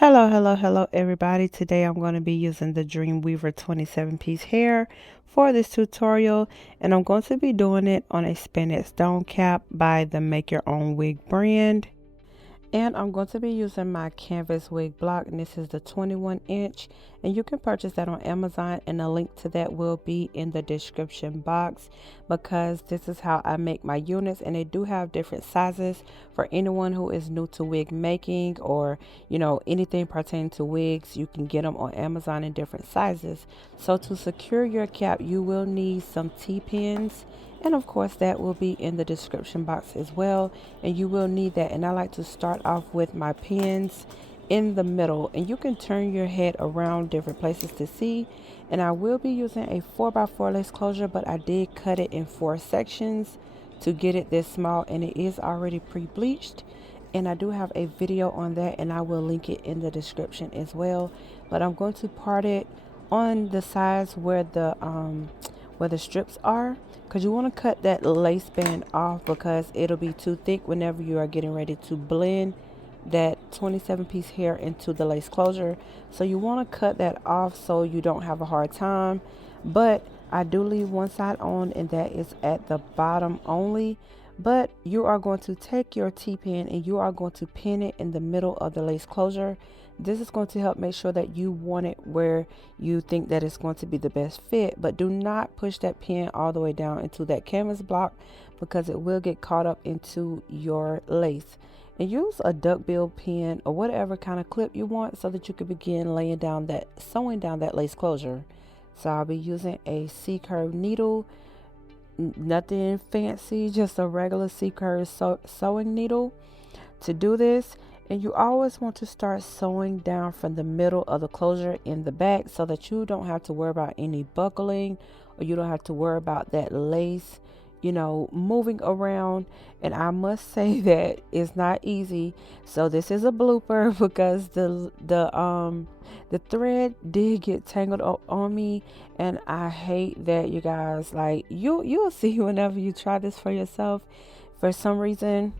Hello everybody. Today I'm going to be using the Dreamweaver 27-piece hair for this tutorial, and I'm going to be doing it on a Spandex dome cap by the Make Your Own Wig brand. And I'm going to be using my canvas wig block, and this is the 21-inch, and you can purchase that on Amazon, and a link to that will be in the description box, because this is how I make my units, and they do have different sizes for anyone who is new to wig making, or anything pertaining to wigs. You can get them on Amazon in different sizes. So to secure your cap, you will need some T-pins, and of course that will be in the description box as well, and you will need that. And I like to start off with my pins in the middle, and you can turn your head around different places to see. And I will be using a 4x4 lace closure, but I did cut it in 4 sections to get it this small, and it is already pre-bleached, and I do have a video on that, and I will link it in the description as well. But I'm going to part it on the sides where the strips are, because you want to cut that lace band off, because it'll be too thick whenever you are getting ready to blend that 27-piece hair into the lace closure. So you want to cut that off so you don't have a hard time. But I do leave one side on, and that is at the bottom only. But you are going to take your T-pin and you are going to pin it in the middle of the lace closure. This is going to help make sure that you want it where you think that it's going to be the best fit. But do not push that pin all the way down into that canvas block, because it will get caught up into your lace. And use a duckbill pin or whatever kind of clip you want, so that you can begin sewing down that lace closure. So I'll be using a C-curve needle, nothing fancy, just a regular C-curve sewing needle to do this. And you always want to start sewing down from the middle of the closure in the back, so that you don't have to worry about any buckling, or you don't have to worry about that lace moving around. And I must say that it's not easy. So this is a blooper, because the thread did get tangled up on me, and I hate that, you guys. Like, you'll see whenever you try this for yourself. For some reason,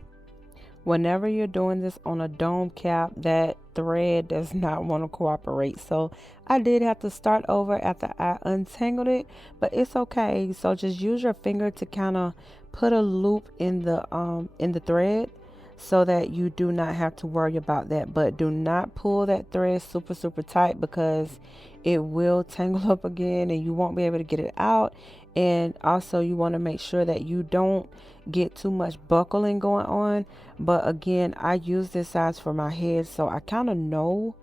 whenever you're doing this on a dome cap, that thread does not want to cooperate. So I did have to start over after I untangled it, but it's okay. So just use your finger to kind of put a loop in the thread, so that you do not have to worry about that. But do not pull that thread super tight, because it will tangle up again and you won't be able to get it out. And also, you want to make sure that you don't get too much buckling going on. But again, I use this size for my head, so I kind of know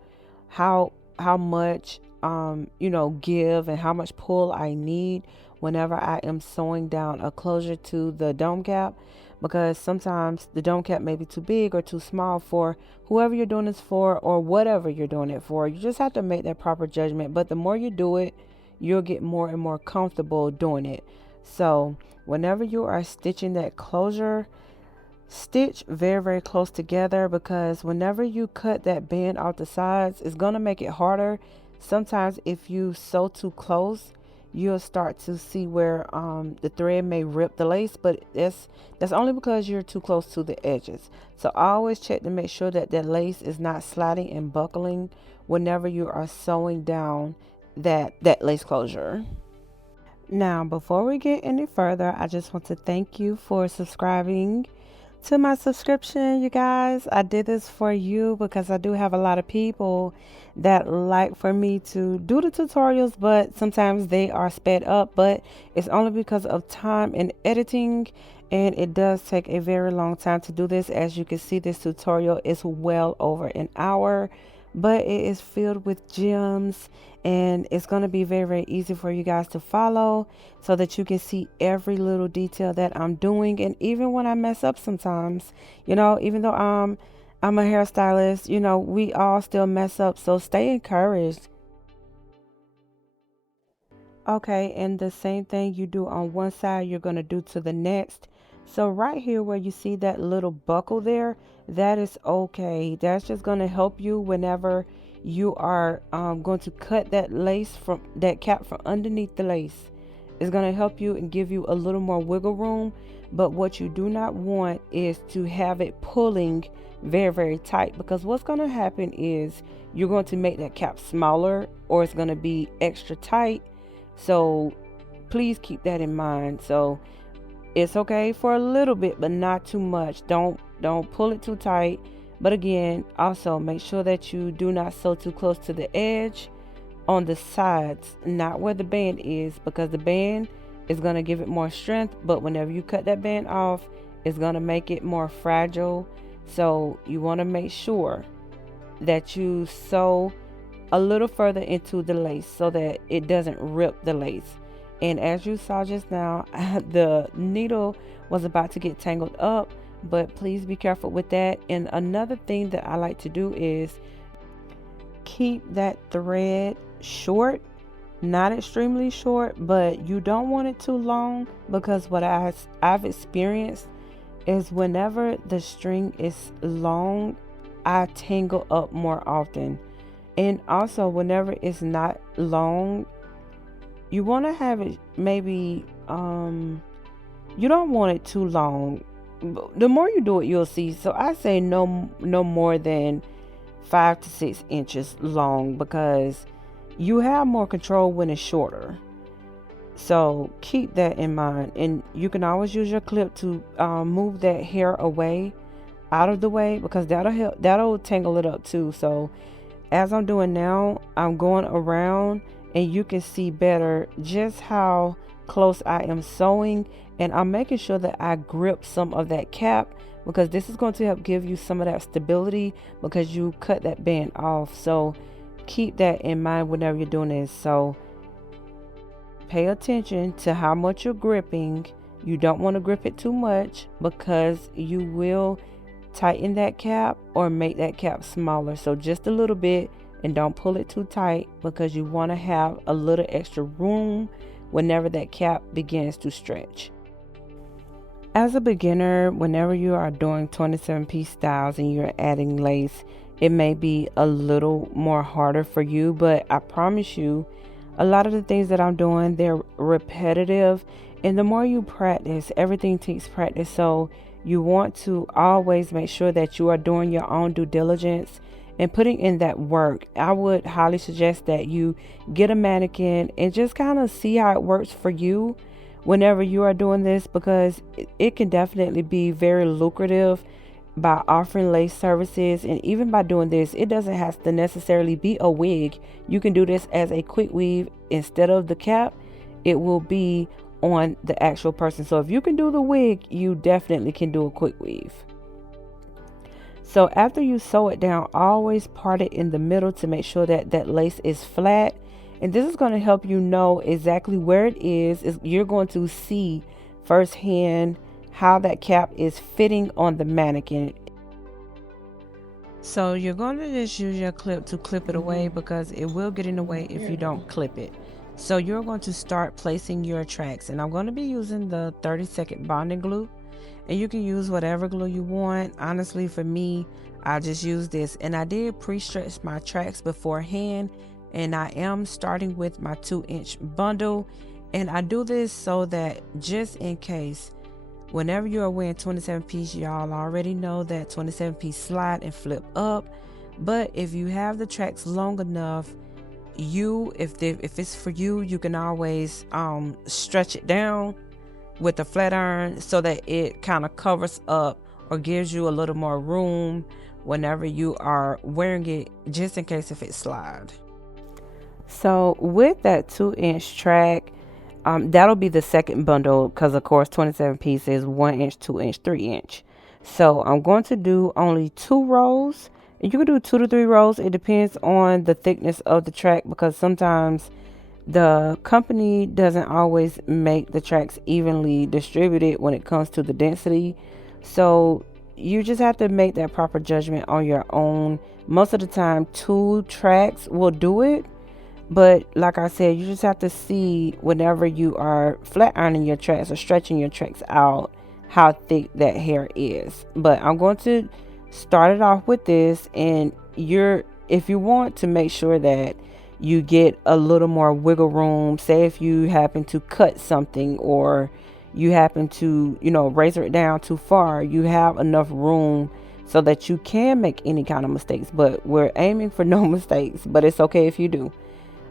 how much give and how much pull I need whenever I am sewing down a closure to the dome cap, because sometimes the dome cap may be too big or too small for whoever you're doing this for, or whatever you're doing it for. You just have to make that proper judgment. But the more you do it, you'll get more and more comfortable doing it. So whenever you are stitching that closure, stitch very close together, because whenever you cut that band off the sides, it's going to make it harder. Sometimes if you sew too close, you'll start to see where the thread may rip the lace, but that's only because you're too close to the edges. So always check to make sure that lace is not sliding and buckling whenever you are sewing down that lace closure. Now, before we get any further, I just want to thank you for subscribing to my subscription, you guys. I did this for you because I do have a lot of people that like for me to do the tutorials, but sometimes they are sped up. But it's only because of time and editing, and it does take a very long time to do this. As you can see, this tutorial is well over an hour, but it is filled with gems, and it's going to be very easy for you guys to follow, so that you can see every little detail that I'm doing. And even when I mess up sometimes, even though I'm a hairstylist, we all still mess up, so stay encouraged. Okay, and the same thing you do on one side, you're going to do to the next. So right here where you see that little buckle there, that is okay. That's just going to help you whenever you are going to cut that lace from that cap from underneath the lace. It's going to help you and give you a little more wiggle room. But what you do not want is to have it pulling very tight, because what's going to happen is you're going to make that cap smaller or it's going to be extra tight. So please keep that in mind. So it's okay for a little bit, but not too much. Don't pull it too tight. But again, also make sure that you do not sew too close to the edge on the sides, not where the band is, because the band is going to give it more strength, but whenever you cut that band off, it's going to make it more fragile. So you want to make sure that you sew a little further into the lace so that it doesn't rip the lace. And as you saw just now, the needle was about to get tangled up, but please be careful with that. And another thing that I like to do is keep that thread short, not extremely short, but you don't want it too long, because what I've experienced is whenever the string is long, I tangle up more often. And also whenever it's not long, you want to have it maybe you don't want it too long. The more you do it, you'll see. So I say no more than 5 to 6 inches long, because you have more control when it's shorter. So keep that in mind. And you can always use your clip to move that hair away, out of the way, because that'll help, that'll tangle it up too. So as I'm doing now, I'm going around and you can see better just how close I am sewing, and I'm making sure that I grip some of that cap, because this is going to help give you some of that stability because you cut that band off. So keep that in mind whenever you're doing this. So pay attention to how much you're gripping. You don't want to grip it too much, because you will tighten that cap or make that cap smaller. So just a little bit, and don't pull it too tight, because you want to have a little extra room whenever that cap begins to stretch. As a beginner, whenever you are doing 27-piece styles and you're adding lace, it may be a little more harder for you, but I promise you, a lot of the things that I'm doing, they're repetitive, and the more you practice, everything takes practice. So you want to always make sure that you are doing your own due diligence and putting in that work. I would highly suggest that you get a mannequin and just kind of see how it works for you whenever you are doing this, because it can definitely be very lucrative by offering lace services. And even by doing this, it doesn't have to necessarily be a wig. You can do this as a quick weave. Instead of the cap, it will be on the actual person. So if you can do the wig, you definitely can do a quick weave. So after you sew it down, always part it in the middle to make sure that that lace is flat. And this is going to help you know exactly where it is. You're going to see firsthand how that cap is fitting on the mannequin. So you're going to just use your clip to clip it away, because it will get in the way if you don't clip it. So you're going to start placing your tracks, and I'm going to be using the 30-second bonding glue. And you can use whatever glue you want. Honestly, for me, I just use this. And I did pre-stretch my tracks beforehand. And I am starting with my 2-inch bundle. And I do this so that just in case, whenever you are wearing 27-piece, y'all already know that 27-piece slide and flip up. But if you have the tracks long enough, if it's for you, you can always stretch it down with a flat iron so that it kind of covers up or gives you a little more room whenever you are wearing it, just in case if it slides. So with that 2-inch track, that'll be the second bundle, because of course 27 pieces, 1 inch, 2 inch, 3 inch. So I'm going to do only 2 rows. You can do 2 to 3 rows. It depends on the thickness of the track, because sometimes the company doesn't always make the tracks evenly distributed when it comes to the density. So you just have to make that proper judgment on your own. Most of the time 2 tracks will do it, but like I said, you just have to see whenever you are flat ironing your tracks or stretching your tracks out how thick that hair is. But I'm going to start it off with this, and if you want to make sure that you get a little more wiggle room, say if you happen to cut something or you happen to razor it down too far, you have enough room so that you can make any kind of mistakes. But we're aiming for no mistakes, but it's okay if you do.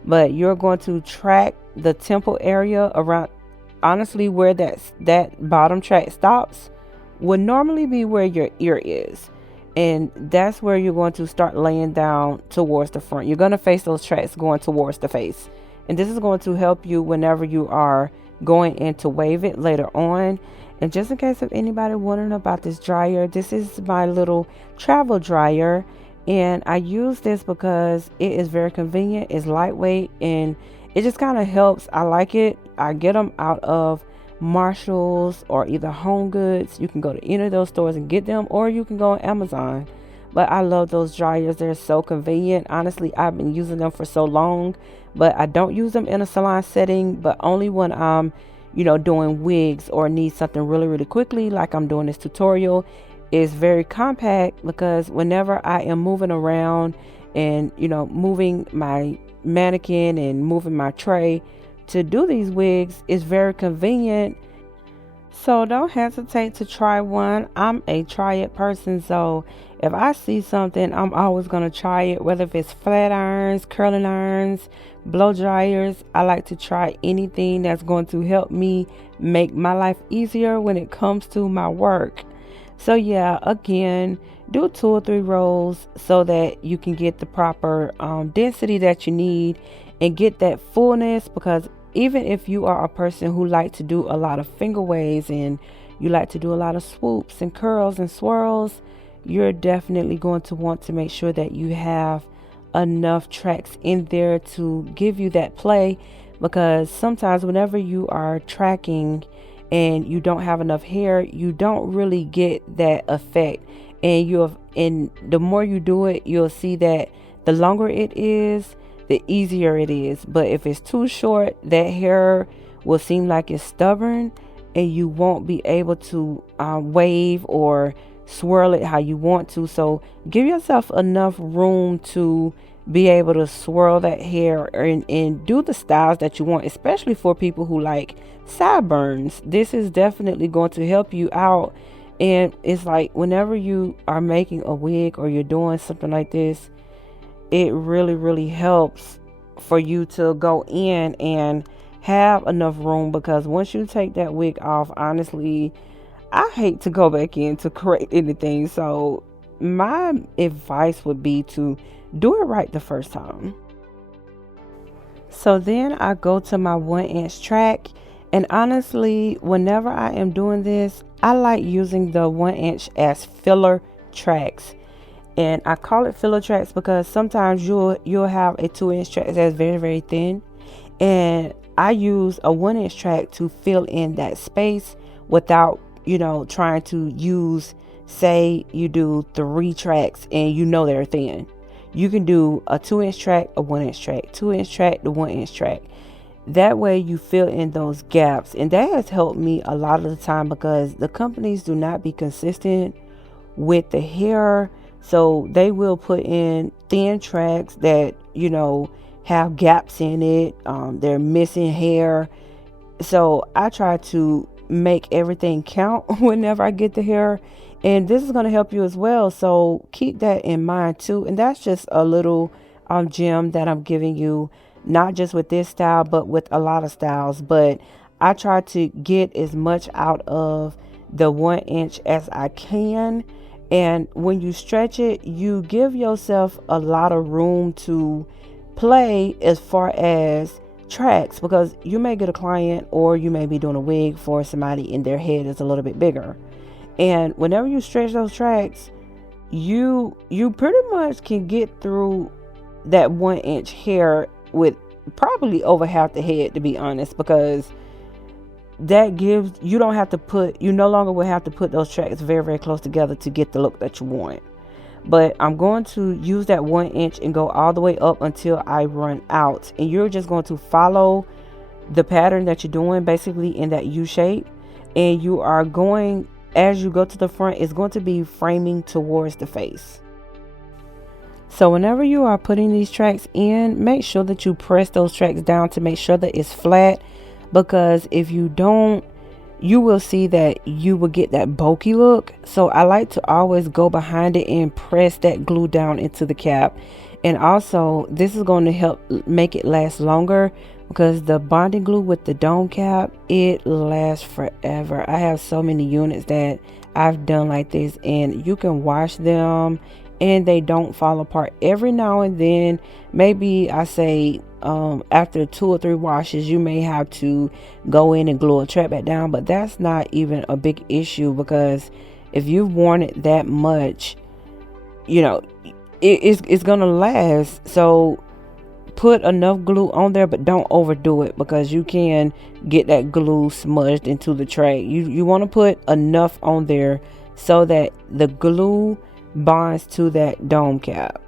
But you're going to track the temple area around. Honestly, where that bottom track stops would normally be where your ear is, and that's where you're going to start laying down towards the front. You're going to face those tracks going towards the face, and this is going to help you whenever you are going in to wave it later on. And just in case of anybody wondering about this dryer, this is my little travel dryer, and I use this because it is very convenient. It's lightweight, and it just kind of helps. I like it. I get them out of Marshalls or either Home Goods. You can go to any of those stores and get them, or you can go on Amazon. But I love those dryers. They're so convenient. Honestly, I've been using them for so long, but I don't use them in a salon setting, but only when I'm, doing wigs or need something really, really quickly, like I'm doing this tutorial. It's very compact because whenever I am moving around and, moving my mannequin and moving my tray to do these wigs, is very convenient. So don't hesitate to try one. I'm a try it person, so if I see something, I'm always going to try it, whether if it's flat irons, curling irons, blow dryers. I like to try anything that's going to help me make my life easier when it comes to my work. So yeah, again, do 2 or 3 rolls so that you can get the proper density that you need and get that fullness, because even if you are a person who like to do a lot of finger waves and you like to do a lot of swoops and curls and swirls, you're definitely going to want to make sure that you have enough tracks in there to give you that play, because sometimes whenever you are tracking and you don't have enough hair, you don't really get that effect. And the more you do it, you'll see that the longer it is, the easier it is. But if it's too short, that hair will seem like it's stubborn, and you won't be able to wave or swirl it how you want to. So give yourself enough room to be able to swirl that hair and do the styles that you want, especially for people who like sideburns. This is definitely going to help you out. And it's like whenever you are making a wig or you're doing something like this, it really, really helps for you to go in and have enough room, because once you take that wig off, honestly, I hate to go back in to correct anything. So my advice would be to do it right the first time. So then I go to my 1-inch track, and honestly, whenever I am doing this, I like using the 1-inch as filler tracks. And I call it filler tracks because sometimes you'll have a 2-inch track that's very, very thin, and I use a 1-inch track to fill in that space without trying to use, say you do 3 tracks and they're thin. You can do a 2-inch track, a 1-inch track, 2-inch track, the 1-inch track. That way you fill in those gaps, and that has helped me a lot of the time, because the companies do not be consistent with the hair. So they will put in thin tracks that, have gaps in it. They're missing hair. So I try to make everything count whenever I get the hair. And this is going to help you as well. So keep that in mind too. And that's just a little gem that I'm giving you, not just with this style, but with a lot of styles. But I try to get as much out of the 1-inch as I can. And when you stretch it, you give yourself a lot of room to play as far as tracks, because you may get a client or you may be doing a wig for somebody and their head is a little bit bigger. And whenever you stretch those tracks, you pretty much can get through that 1-inch hair with probably over half the head, to be honest, because that gives you no longer will have to put those tracks very, very close together to get the look that you want. But I'm going to use that 1-inch and go all the way up until I run out, and you're just going to follow the pattern that you're doing, basically in that U shape, and you are going, as you go to the front, it's going to be framing towards the face. So whenever you are putting these tracks in, make sure that you press those tracks down to make sure that it's flat, because if you don't, you will see that you will get that bulky look. So I like to always go behind it and press that glue down into the cap. And also this is going to help make it last longer, because the bonding glue with the dome cap, it lasts forever. I have so many units that I've done like this, and you can wash them and they don't fall apart. Every now and then, maybe I say after 2 or 3 washes, you may have to go in and glue a track back down, but that's not even a big issue, because if you've worn it that much, you know, it's gonna last. So put enough glue on there, but don't overdo it, because you can get that glue smudged into the tray. You want to put enough on there so that the glue bonds to that dome cap.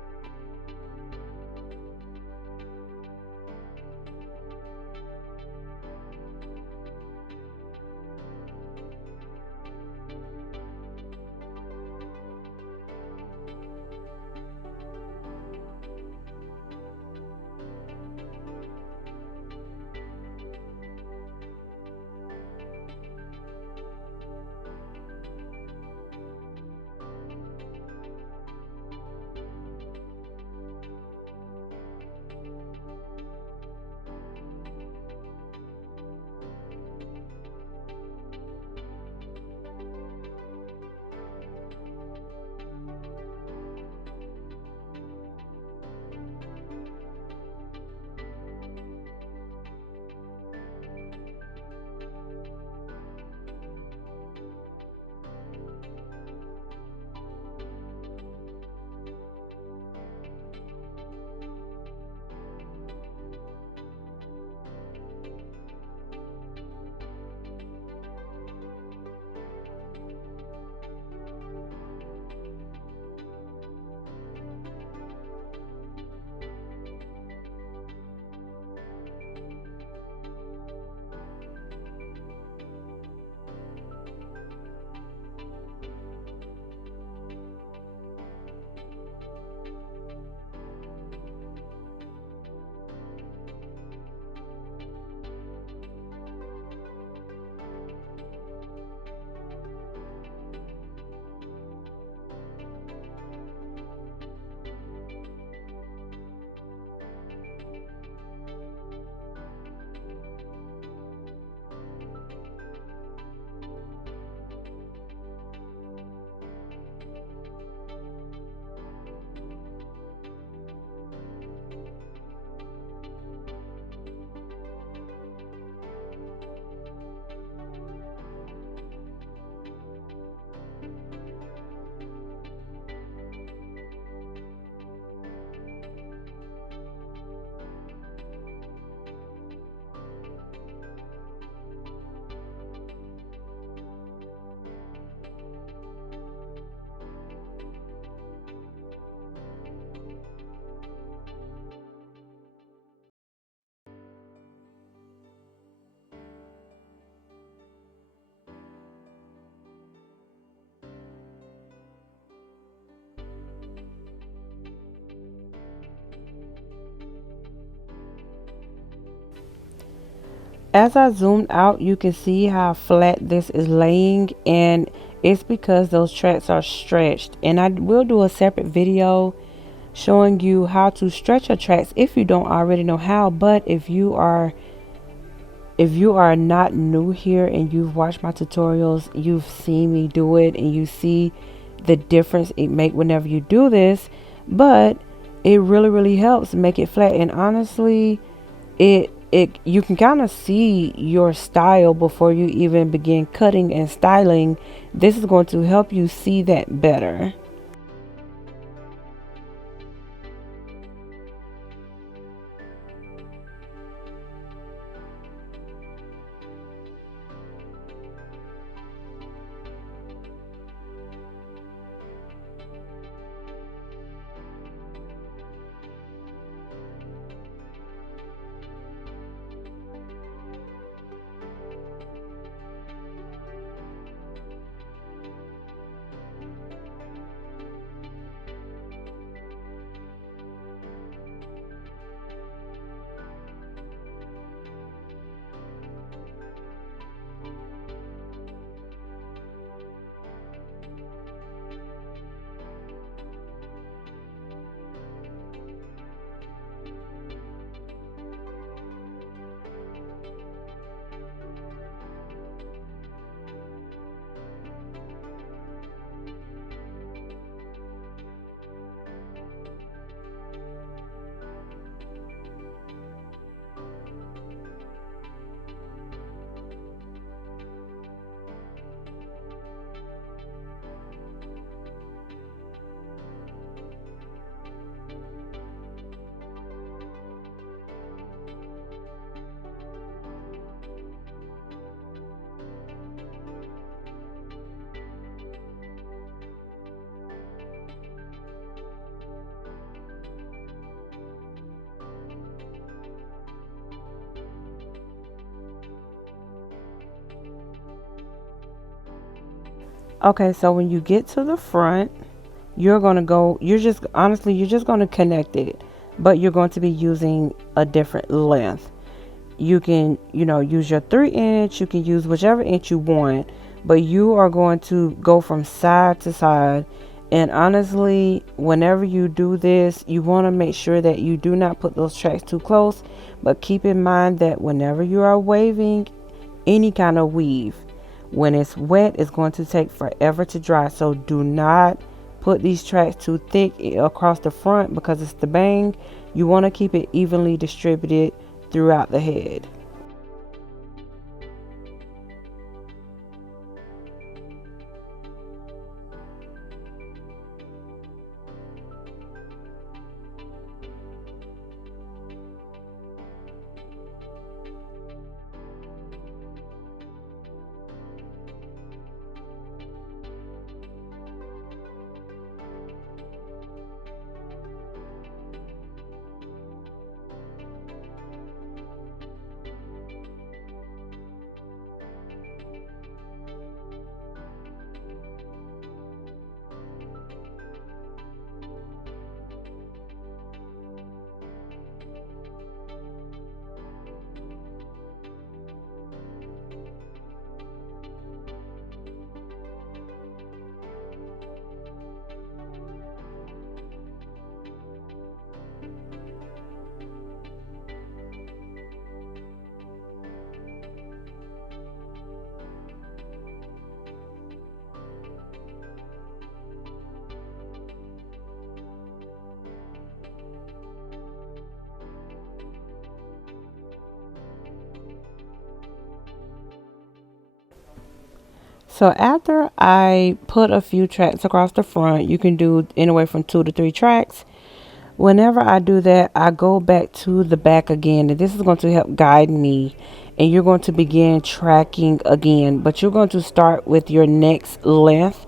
As I zoomed out, you can see how flat this is laying, and it's because those tracks are stretched. And I will do a separate video showing you how to stretch your tracks if you don't already know how. But if you are not new here and you've watched my tutorials, you've seen me do it, and you see the difference it make whenever you do this. But it really helps make it flat. And honestly, it you can kind of see your style before you even begin cutting and styling. This is going to help you see that better. Okay, so when you get to the front, you're going to go, you're just going to connect it, but you're going to be using a different length. You can, use your 3-inch, you can use whichever inch you want, but you are going to go from side to side. And honestly, whenever you do this, you want to make sure that you do not put those tracks too close, but keep in mind that whenever you are waving any kind of weave, when it's wet, it's going to take forever to dry. So do not put these tracks too thick across the front because it's the bang. You want to keep it evenly distributed throughout the head. So after I put a few tracks across the front, you can do anywhere from 2 to 3 tracks. Whenever I do that, I go back to the back again, and this is going to help guide me. And you're going to begin tracking again, but you're going to start with your next length.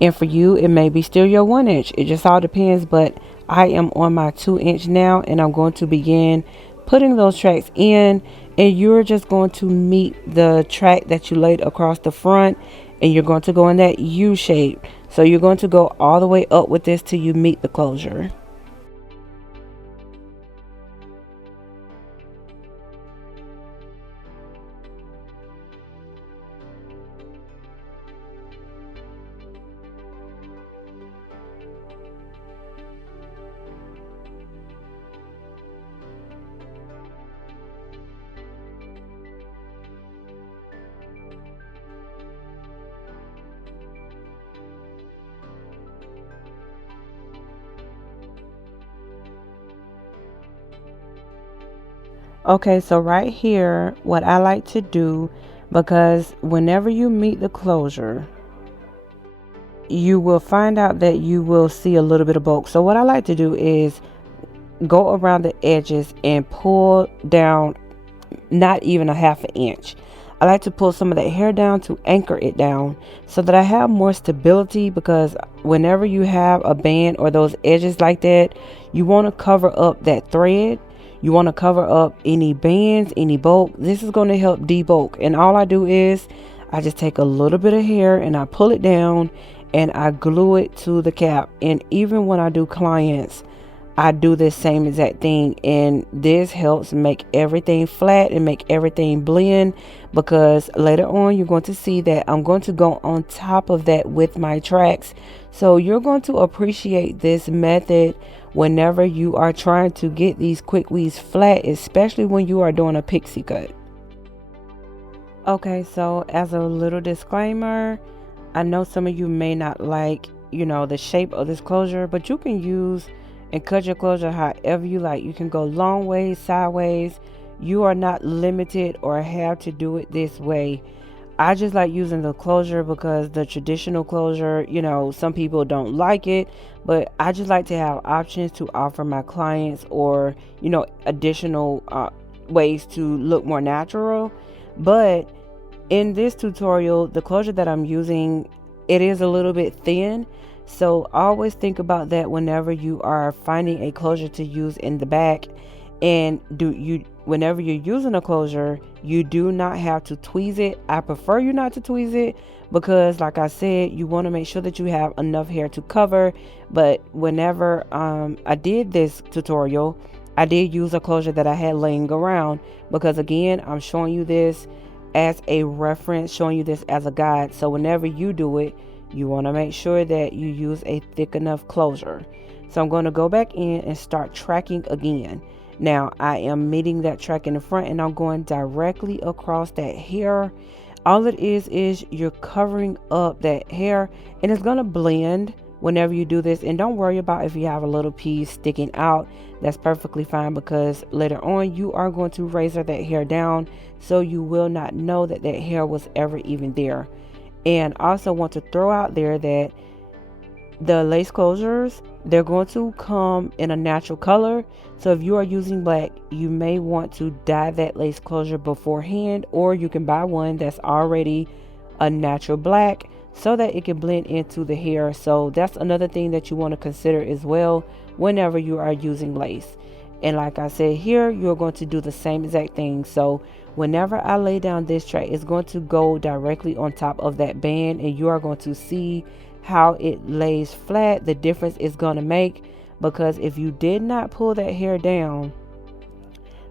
And for you, it may be still your 1-inch. It just all depends, but I am on my 2-inch now, and I'm going to begin putting those tracks in, and you're just going to meet the track that you laid across the front, and you're going to go in that U shape. So you're going to go all the way up with this till you meet the closure. Okay, so right here, what I like to do, because whenever you meet the closure, you will find out that you will see a little bit of bulk. So what I like to do is go around the edges and pull down not even a 1/2 inch. I like to pull some of that hair down to anchor it down so that I have more stability, because whenever you have a band or those edges like that, you want to cover up that thread. You want to cover up any bands, any bulk. This is going to help debulk. And all I do is I just take a little bit of hair and I pull it down and I glue it to the cap. And even when I do clients, I do this same exact thing, and this helps make everything flat and make everything blend, because later on you're going to see that I'm going to go on top of that with my tracks. So you're going to appreciate this method whenever you are trying to get these quick weaves flat, especially when you are doing a pixie cut. Okay, so as a little disclaimer, I know some of you may not like, the shape of this closure, but you can use and cut your closure however you like. You can go long ways, sideways. You are not limited or have to do it this way. I just like using the closure because the traditional closure, some people don't like it, but I just like to have options to offer my clients, or additional ways to look more natural. But in this tutorial, the closure that I'm using, it is a little bit thin. So always think about that whenever you are finding a closure to use in the back. And whenever you're using a closure, you do not have to tweeze it. I prefer you not to tweeze it because, like I said, you want to make sure that you have enough hair to cover. But whenever I did this tutorial, I did use a closure that I had laying around, because again, I'm showing you this as a reference, showing you this as a guide. So whenever you do it, you want to make sure that you use a thick enough closure. So I'm going to go back in and start tracking again. Now I am meeting that track in the front, and I'm going directly across that hair. All it is you're covering up that hair, and it's going to blend whenever you do this. And don't worry about if you have a little piece sticking out. That's perfectly fine, because later on you are going to razor that hair down, so you will not know that that hair was ever even there. And also want to throw out there that the lace closures, they're going to come in a natural color. So if you are using black, you may want to dye that lace closure beforehand, or you can buy one that's already a natural black so that it can blend into the hair. So that's another thing that you want to consider as well whenever you are using lace. And like I said, here you're going to do the same exact thing. So whenever I lay down this track, it's going to go directly on top of that band, and you are going to see how it lays flat, the difference it's going to make. Because if you did not pull that hair down,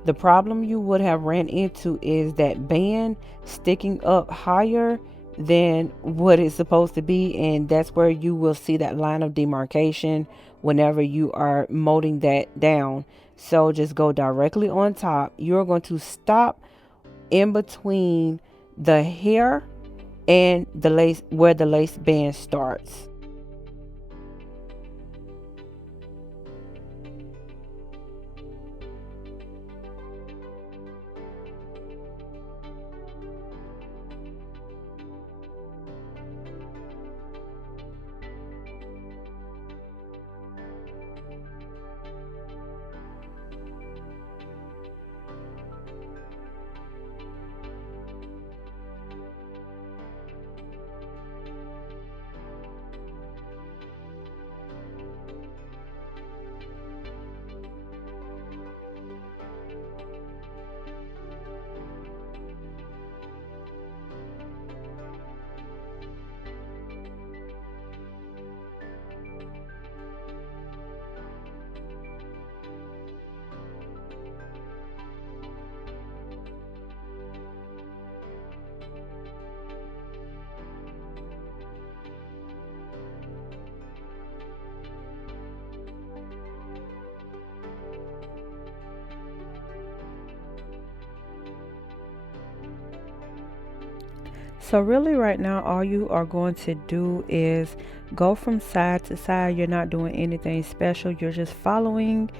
the problem you would have ran into is that band sticking up higher than what it's supposed to be, and that's where you will see that line of demarcation whenever you are molding that down. So just go directly on top. You're going to stop in between the hair and the lace, where the lace band starts. So really right now, all you are going to do is go from side to side. You're not doing anything special. You're just following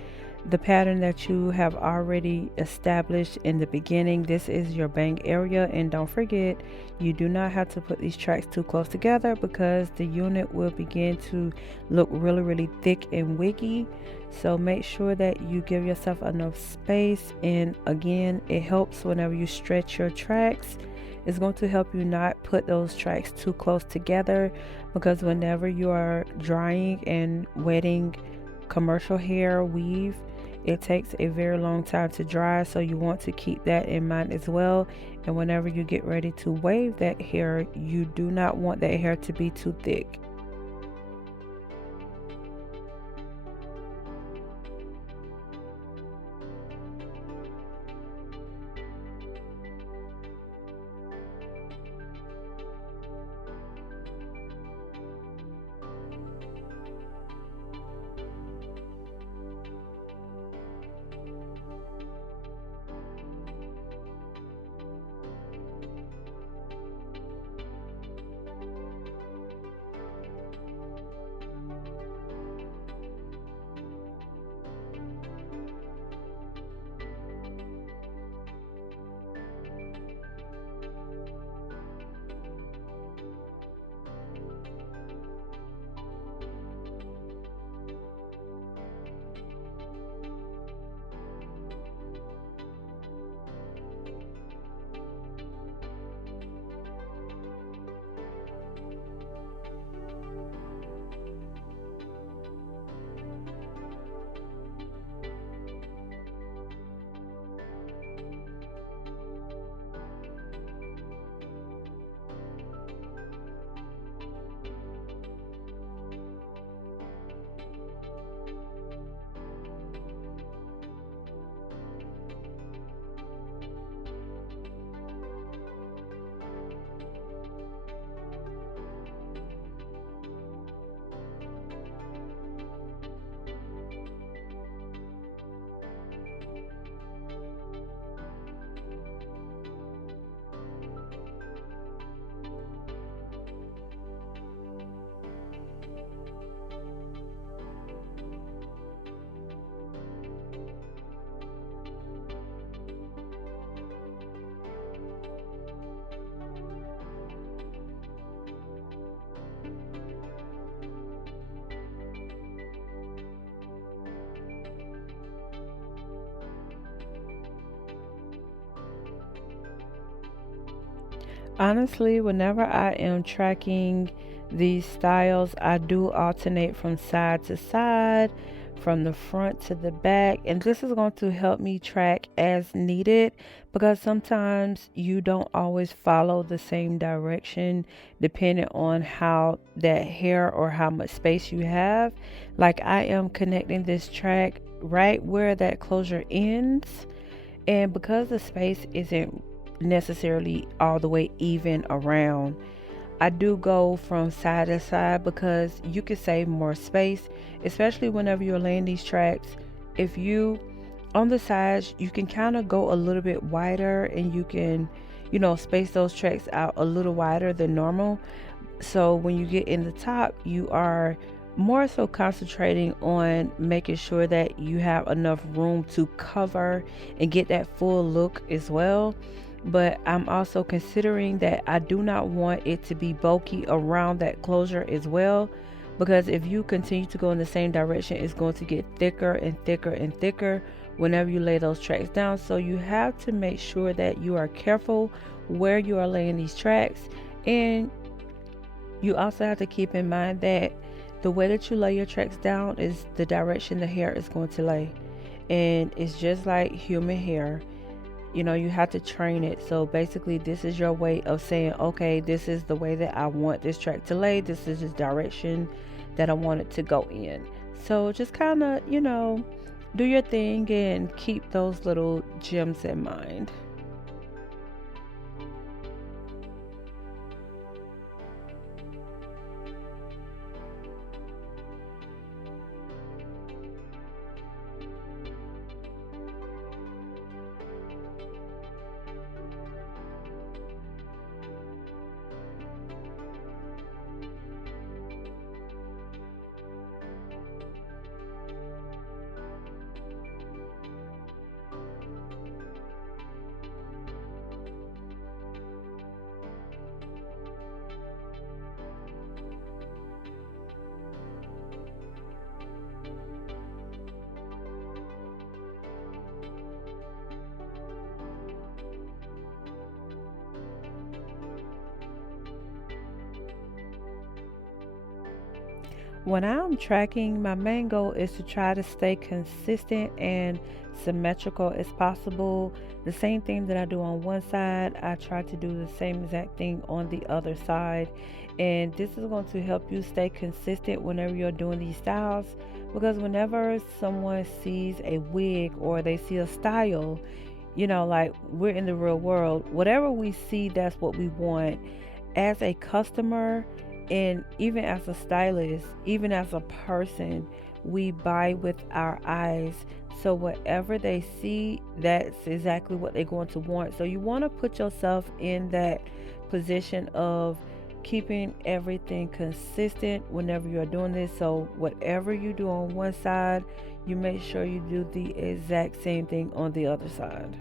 the pattern that you have already established in the beginning. This is your bang area, and don't forget, you do not have to put these tracks too close together, because the unit will begin to look really thick and wiggy. So make sure that you give yourself enough space. And again, it helps whenever you stretch your tracks. It's going to help you not put those tracks too close together, because whenever you are drying and wetting commercial hair weave, it takes a very long time to dry. So you want to keep that in mind as well. And whenever you get ready to wave that hair, you do not want that hair to be too thick. Honestly, whenever I am tracking these styles, I do alternate from side to side, from the front to the back, and this is going to help me track as needed because sometimes you don't always follow the same direction depending on how that hair or how much space you have. Like I am connecting this track right where that closure ends, and because the space isn't necessarily all the way even around, I do go from side to side because you can save more space, especially whenever you're laying these tracks. If you on the sides, you can kind of go a little bit wider and you can, space those tracks out a little wider than normal. So when you get in the top, you are more so concentrating on making sure that you have enough room to cover and get that full look as well. But I'm also considering that I do not want it to be bulky around that closure as well, because if you continue to go in the same direction, it's going to get thicker and thicker and thicker whenever you lay those tracks down. So you have to make sure that you are careful where you are laying these tracks, and you also have to keep in mind that the way that you lay your tracks down is the direction the hair is going to lay. And it's just like human hair. You have to train it. So basically, this is your way of saying, okay, this is the way that I want this track to lay. This is the direction that I want it to go in. So just kind of, do your thing and keep those little gems in mind. When I'm tracking, my main goal is to try to stay consistent and symmetrical as possible. The same thing that I do on one side, I try to do the same exact thing on the other side. And this is going to help you stay consistent whenever you're doing these styles, because whenever someone sees a wig or they see a style, like we're in the real world, whatever we see, that's what we want. As a customer, and even as a stylist, even as a person, we buy with our eyes. So whatever they see, that's exactly what they're going to want. So you want to put yourself in that position of keeping everything consistent whenever you're doing this. So whatever you do on one side, you make sure you do the exact same thing on the other side.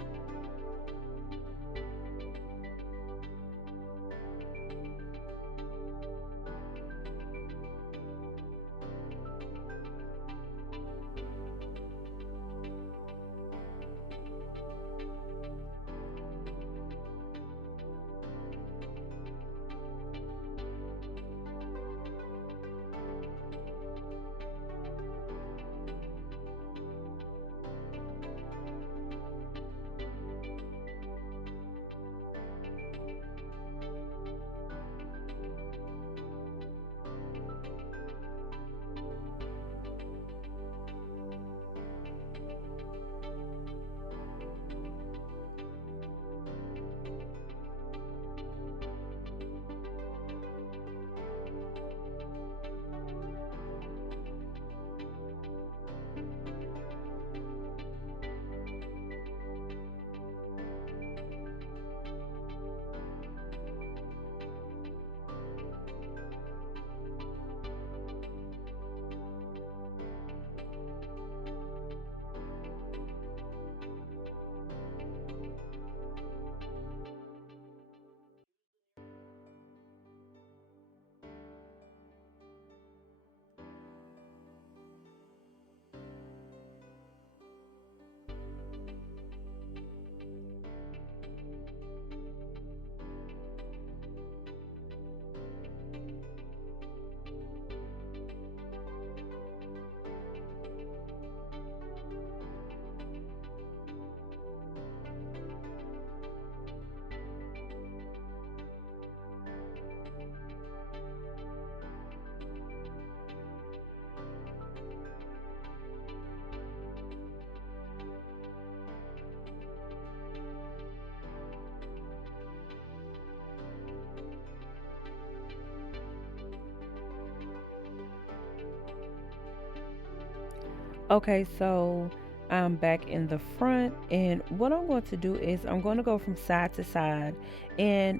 Okay, so I'm back in the front, and what I'm going to do is I'm going to go from side to side, and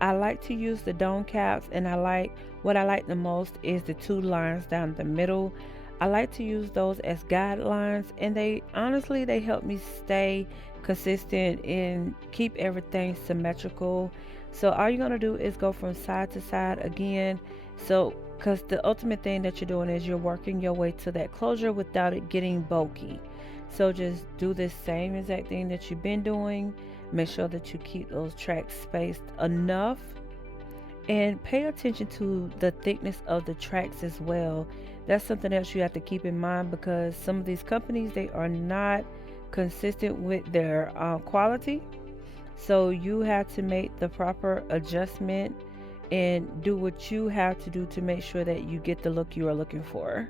I like to use the dome caps, and what I like the most is the two lines down the middle. I like to use those as guidelines, and they honestly they help me stay consistent and keep everything symmetrical. So all you're going to do is go from side to side again. So because the ultimate thing that you're doing is you're working your way to that closure without it getting bulky. So just do this same exact thing that you've been doing. Make sure that you keep those tracks spaced enough, and pay attention to the thickness of the tracks as well. That's something else you have to keep in mind, because some of these companies, they are not consistent with their quality. So you have to make the proper adjustment and do what you have to do to make sure that you get the look you are looking for.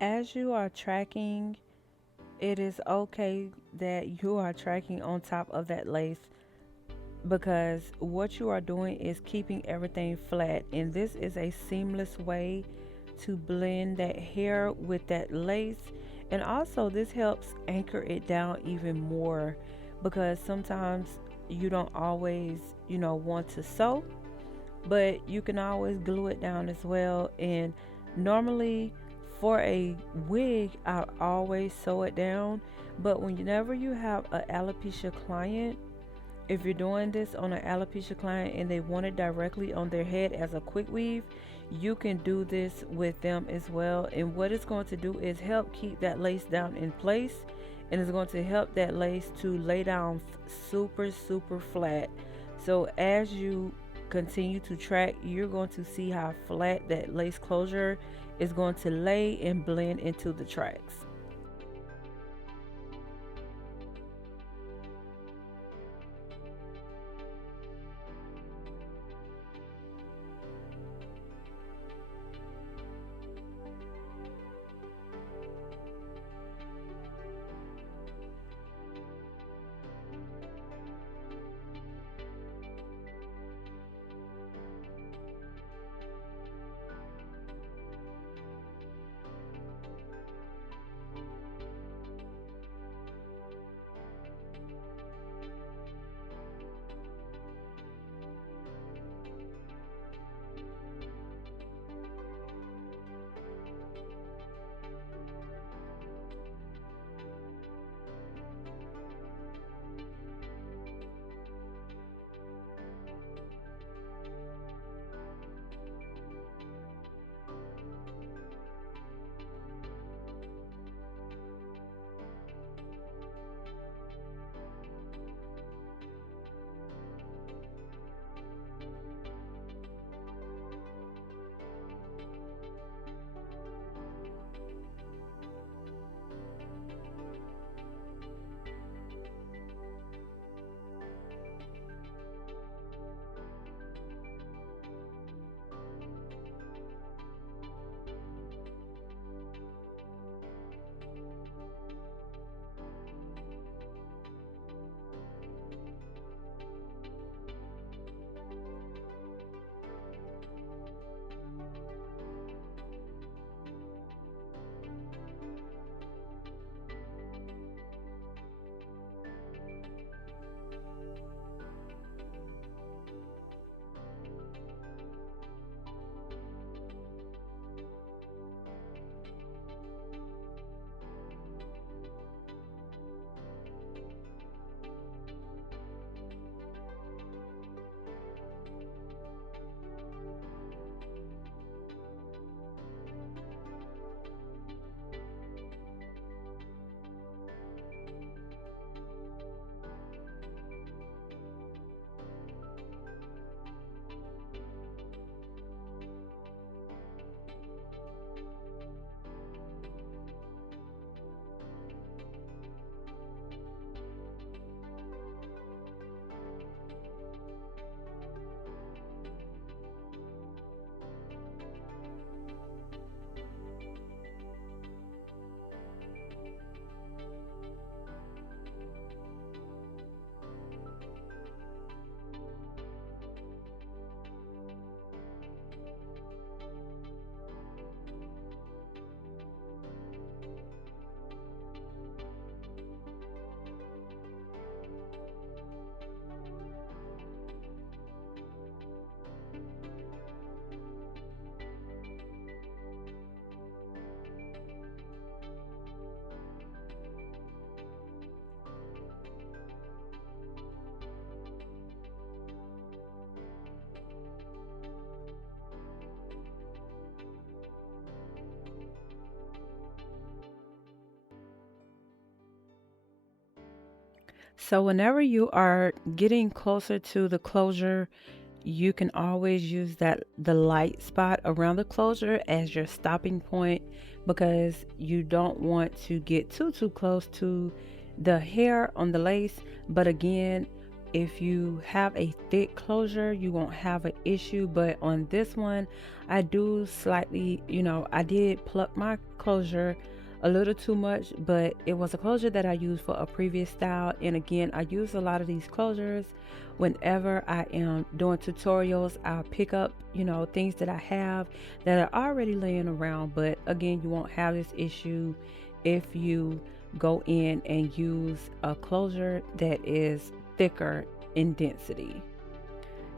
As you are tracking, it is okay that you are tracking on top of that lace, because what you are doing is keeping everything flat, and this is a seamless way to blend that hair with that lace. And also this helps anchor it down even more, because sometimes you don't always want to sew, but you can always glue it down as well. And normally for a wig, I always sew it down, but whenever you have an alopecia client, if you're doing this on an alopecia client and they want it directly on their head as a quick weave, you can do this with them as well. And what it's going to do is help keep that lace down in place, and it's going to help that lace to lay down super flat. So as you continue to track, you're going to see how flat that lace closure is going to lay and blend into the tracks. So whenever you are getting closer to the closure, you can always use the light spot around the closure as your stopping point, because you don't want to get too close to the hair on the lace. But again, if you have a thick closure, you won't have an issue, but on this one, I do slightly, I did pluck my closure a little too much, but it was a closure that I used for a previous style. And again, I use a lot of these closures whenever I am doing tutorials. I'll pick up, things that I have that are already laying around. But again, you won't have this issue if you go in and use a closure that is thicker in density.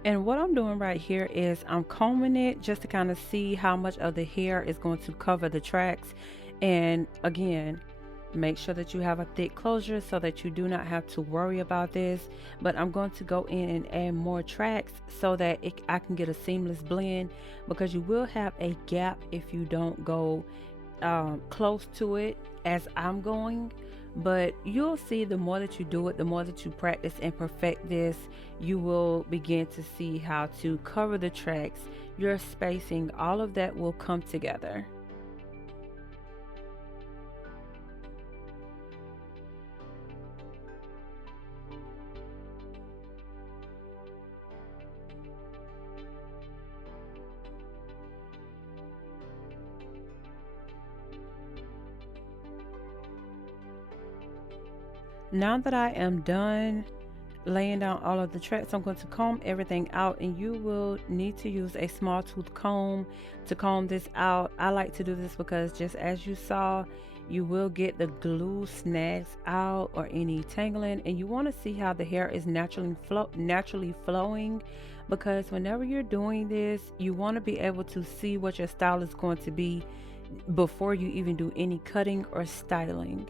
And what I'm doing right here is I'm combing it just to kind of see how much of the hair is going to cover the tracks. And again, make sure that you have a thick closure so that you do not have to worry about this. But I'm going to go in and add more tracks so that I can get a seamless blend, because you will have a gap if you don't go close to it as I'm going. But you'll see, the more that you do it, the more that you practice and perfect this, you will begin to see how to cover the tracks, your spacing, all of that will come together. Now that I am done laying down all of the tracks, I'm going to comb everything out, and you will need to use a small tooth comb to comb this out. I like to do this because, just as you saw, you will get the glue snags out or any tangling, and you want to see how the hair is naturally flowing, because whenever you're doing this, you want to be able to see what your style is going to be before you even do any cutting or styling.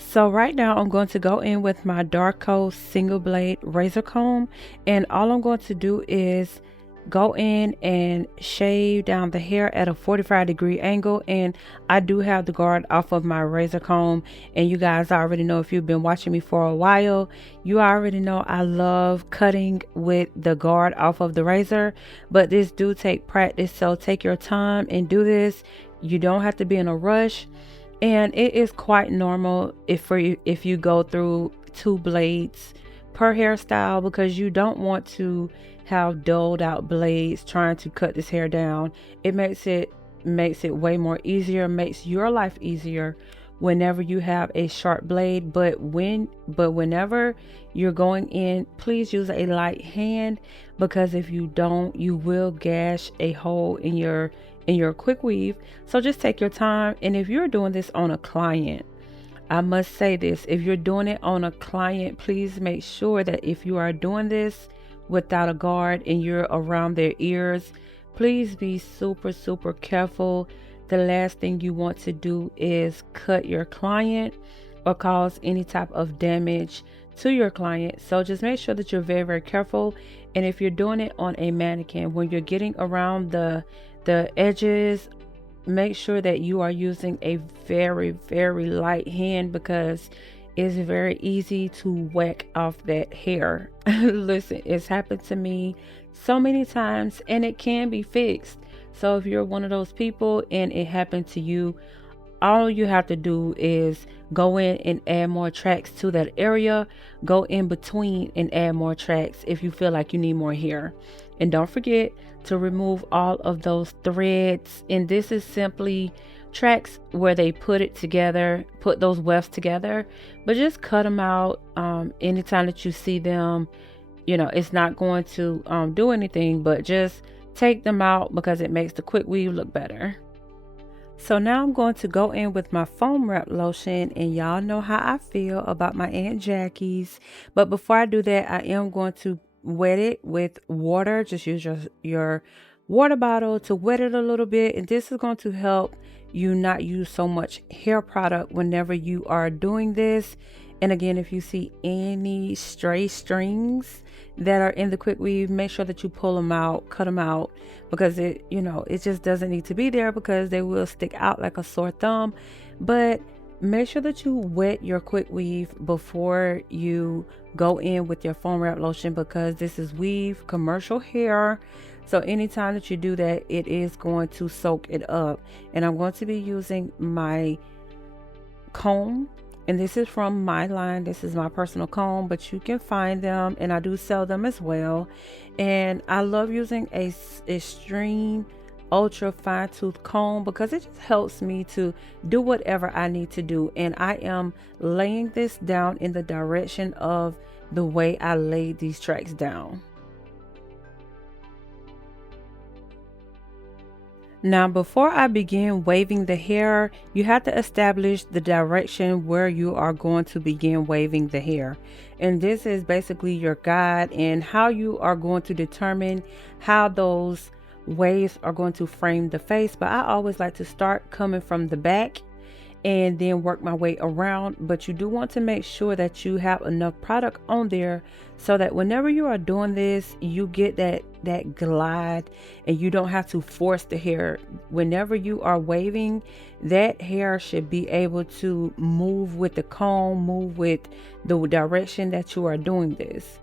So right now I'm going to go in with my Darko single blade razor comb, and all I'm going to do is go in and shave down the hair at a 45-degree angle. And I do have the guard off of my razor comb, and you guys already know, if you've been watching me for a while, you already know I love cutting with the guard off of the razor. But this do take practice, so take your time and do this. You don't have to be in a rush. And it is quite normal if you go through 2 blades per hairstyle, because you don't want to have dulled out blades trying to cut this hair down. It makes it way more easier, makes your life easier whenever you have a sharp blade. But whenever you're going in, please use a light hand, because if you don't, you will gash a hole in your quick weave. So just take your time. And if you're doing this on a client, I must say this, if you're doing it on a client, please make sure that if you are doing this without a guard and you're around their ears, please be super careful. The last thing you want to do is cut your client or cause any type of damage to your client. So just make sure that you're very careful. And if you're doing it on a mannequin, when you're getting around the edges, make sure that you are using a very light hand, because it's very easy to whack off that hair. Listen, it's happened to me so many times, and it can be fixed. So if you're one of those people and it happened to you, all you have to do is go in and add more tracks to that area. Go in between and add more tracks if you feel like you need more hair. And don't forget to remove all of those threads. And this is simply tracks where they put it together, put those wefts together, but just cut them out. Anytime that you see them, it's not going to do anything, but just take them out, because it makes the quick weave look better. So now I'm going to go in with my foam wrap lotion, and y'all know how I feel about my Aunt Jackie's. But before I do that, I am going to wet it with water. Just use your water bottle to wet it a little bit, and this is going to help you not use so much hair product whenever you are doing this. And again, if you see any stray strings that are in the quick weave, make sure that you pull them out, cut them out, because it just doesn't need to be there, because they will stick out like a sore thumb. But make sure that you wet your quick weave before you go in with your foam wrap lotion, because this is weave commercial hair. So anytime that you do that, it is going to soak it up. And I'm going to be using my comb And this is from my line. This is my personal comb, but you can find them, and I do sell them as well. And I love using a Sheen ultra fine tooth comb because it just helps me to do whatever I need to do. And I am laying this down in the direction of the way I laid these tracks down. Now, before I begin waving the hair, you have to establish the direction where you are going to begin waving the hair. And this is basically your guide and how you are going to determine how those waves are going to frame the face. But I always like to start coming from the back and then work my way around. But you do want to make sure that you have enough product on there so that whenever you are doing this, you get that glide and you don't have to force the hair. Whenever you are waving, that hair should be able to move with the comb, move with the direction that you are doing this.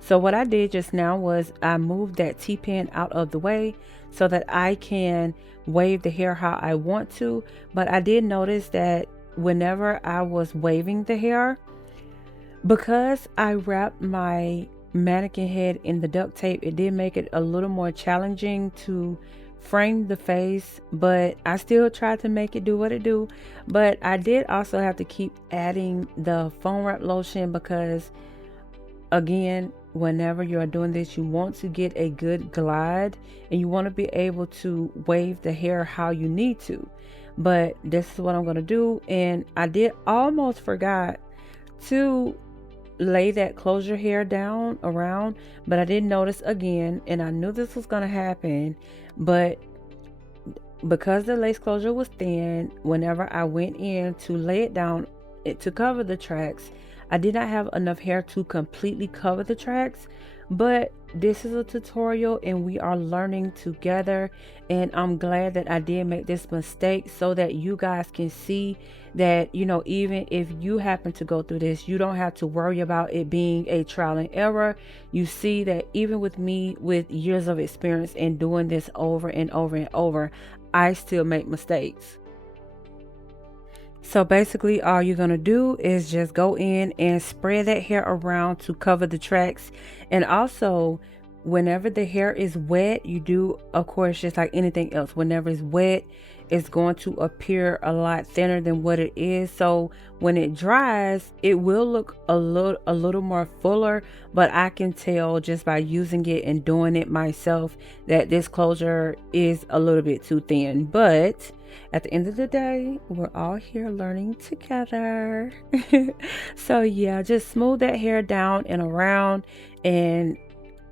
So what I did just now was I moved that T-pin out of the way so that I can wave the hair how I want to. But I did notice that whenever I was waving the hair, because I wrapped my mannequin head in the duct tape, it did make it a little more challenging to frame the face, but I still tried to make it do what it do. But I did also have to keep adding the foam wrap lotion because, again, whenever you're doing this, you want to get a good glide and you want to be able to wave the hair how you need to. But this is what I'm going to do. And I did almost forgot to lay that closure hair down around, but I did notice again, and I knew this was going to happen, but because the lace closure was thin, whenever I went in to lay it down to cover the tracks, I did not have enough hair to completely cover the tracks. But this is a tutorial and we are learning together, and I'm glad that I did make this mistake so that you guys can see that, you know, even if you happen to go through this, you don't have to worry about it being a trial and error. You see that even with me with years of experience and doing this over and over and over, I still make mistakes. So basically all you're going to do is just go in and spread that hair around to cover the tracks. And also, whenever the hair is wet, you do, of course, just like anything else, whenever it's wet, it's going to appear a lot thinner than what it is. So when it dries, it will look a little more fuller, but I can tell just by using it and doing it myself that this closure is a little bit too thin. But at the end of the day, we're all here learning together. So yeah, just smooth that hair down and around and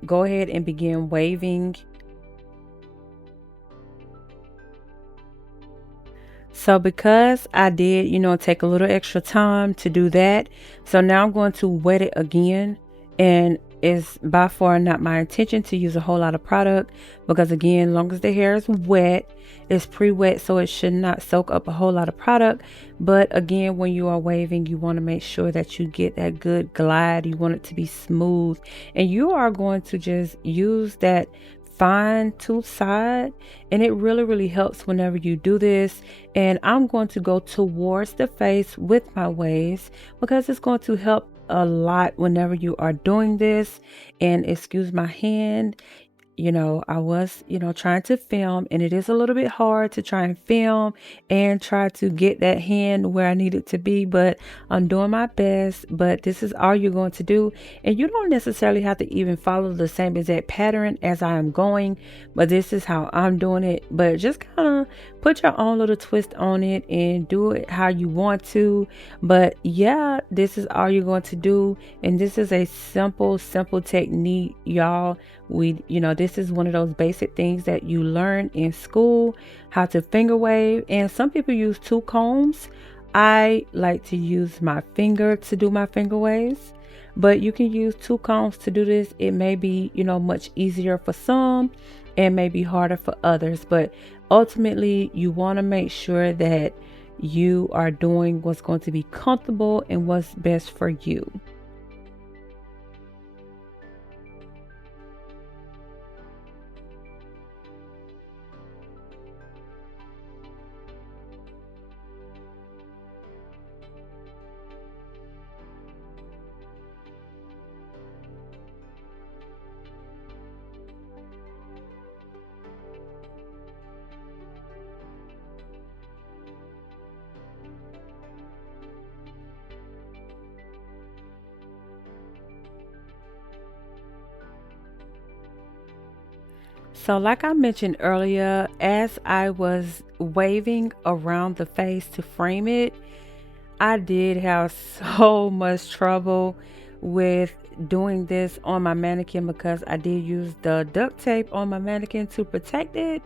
go ahead and begin waving. So because I did, you know, take a little extra time to do that, so now I'm going to wet it again. And it's by far not my intention to use a whole lot of product because, again, as long as the hair is wet, it's pre-wet, so it should not soak up a whole lot of product. But again, when you are waving, you want to make sure that you get that good glide. You want it to be smooth, and you are going to just use that fine tooth side, and it really helps whenever you do this. And I'm going to go towards the face with my waves because it's going to help a lot whenever you are doing this. And excuse my hand, you know, I was, you know, trying to film, and it is a little bit hard to try and film and try to get that hand where I need it to be, but I'm doing my best. But this is all you're going to do, and you don't necessarily have to even follow the same exact pattern as I am going, but this is how I'm doing it. But just kind of put your own little twist on it and do it how you want to. But yeah, this is all you're going to do, and this is a simple technique, y'all. You know, this is one of those basic things that you learn in school, how to finger wave. And some people use two combs. I like to use my finger to do my finger waves, but you can use two combs to do this. It may be, you know, much easier for some and may be harder for others, but ultimately you want to make sure that you are doing what's going to be comfortable and what's best for you. So like I mentioned earlier, as I was waving around the face to frame it, I did have so much trouble with doing this on my mannequin because I did use the duct tape on my mannequin to protect it.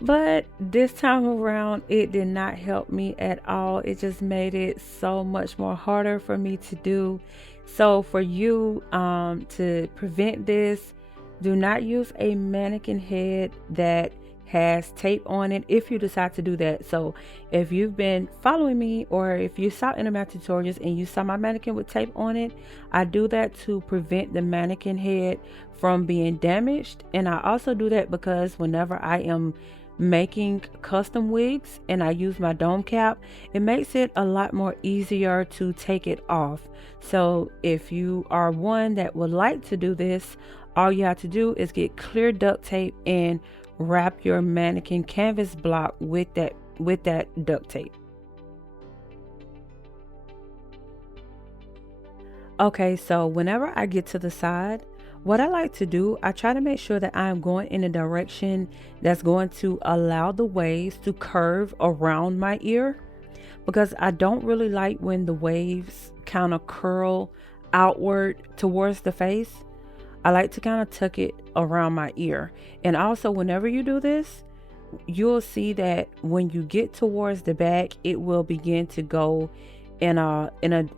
But this time around, it did not help me at all. It just made it so much more harder for me to do. So for you to prevent this, do not use a mannequin head that has tape on it if you decide to do that. So if you've been following me, or if you saw any of my tutorials and you saw my mannequin with tape on it, I do that to prevent the mannequin head from being damaged. And I also do that because whenever I am making custom wigs and I use my dome cap, it makes it a lot more easier to take it off. So if you are one that would like to do this, all you have to do is get clear duct tape and wrap your mannequin canvas block with that duct tape. Okay, so whenever I get to the side, what I like to do, I try to make sure that I'm going in a direction that's going to allow the waves to curve around my ear, because I don't really like when the waves kind of curl outward towards the face. I like to kind of tuck it around my ear. And also, whenever you do this, you'll see that when you get towards the back, it will begin to go in a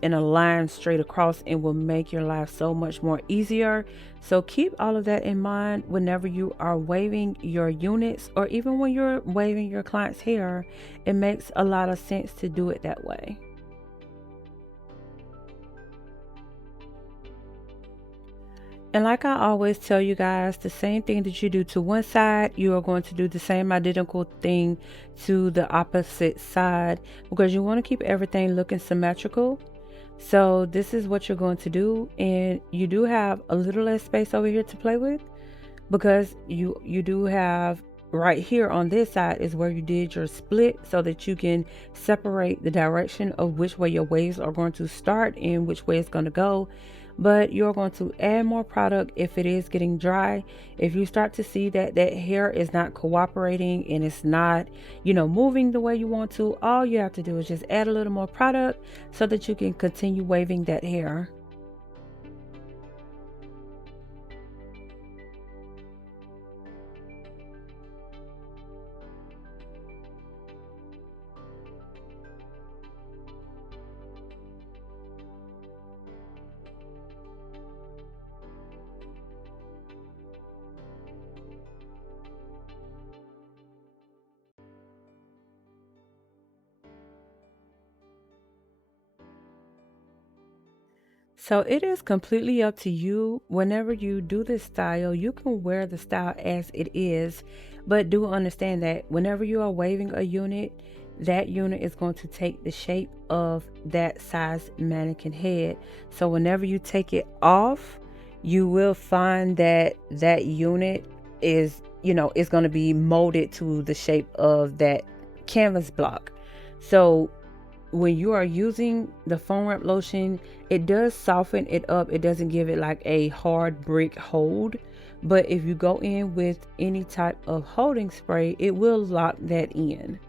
line straight across, and will make your life so much more easier. So keep all of that in mind whenever you are waving your units, or even when you're waving your client's hair. It makes a lot of sense to do it that way. And like I always tell you guys, the same thing that you do to one side, you are going to do the same identical thing to the opposite side, because you want to keep everything looking symmetrical. So this is what you're going to do. And you do have a little less space over here to play with, because you do have right here on this side is where you did your split, so that you can separate the direction of which way your waves are going to start and which way it's going to go. But you're going to add more product if it is getting dry. If you start to see that that hair is not cooperating and it's not, moving the way you want to, all you have to do is just add a little more product so that you can continue waving that hair. So it is completely up to you. Whenever you do this style, you can wear the style as it is, but do understand that whenever you are waving a unit, that unit is going to take the shape of that size mannequin head. So whenever you take it off, you will find that that unit is, is going to be molded to the shape of that canvas block. So when you are using the foam wrap lotion, it does soften it up. It doesn't give it like a hard brick hold. But if you go in with any type of holding spray, it will lock that in.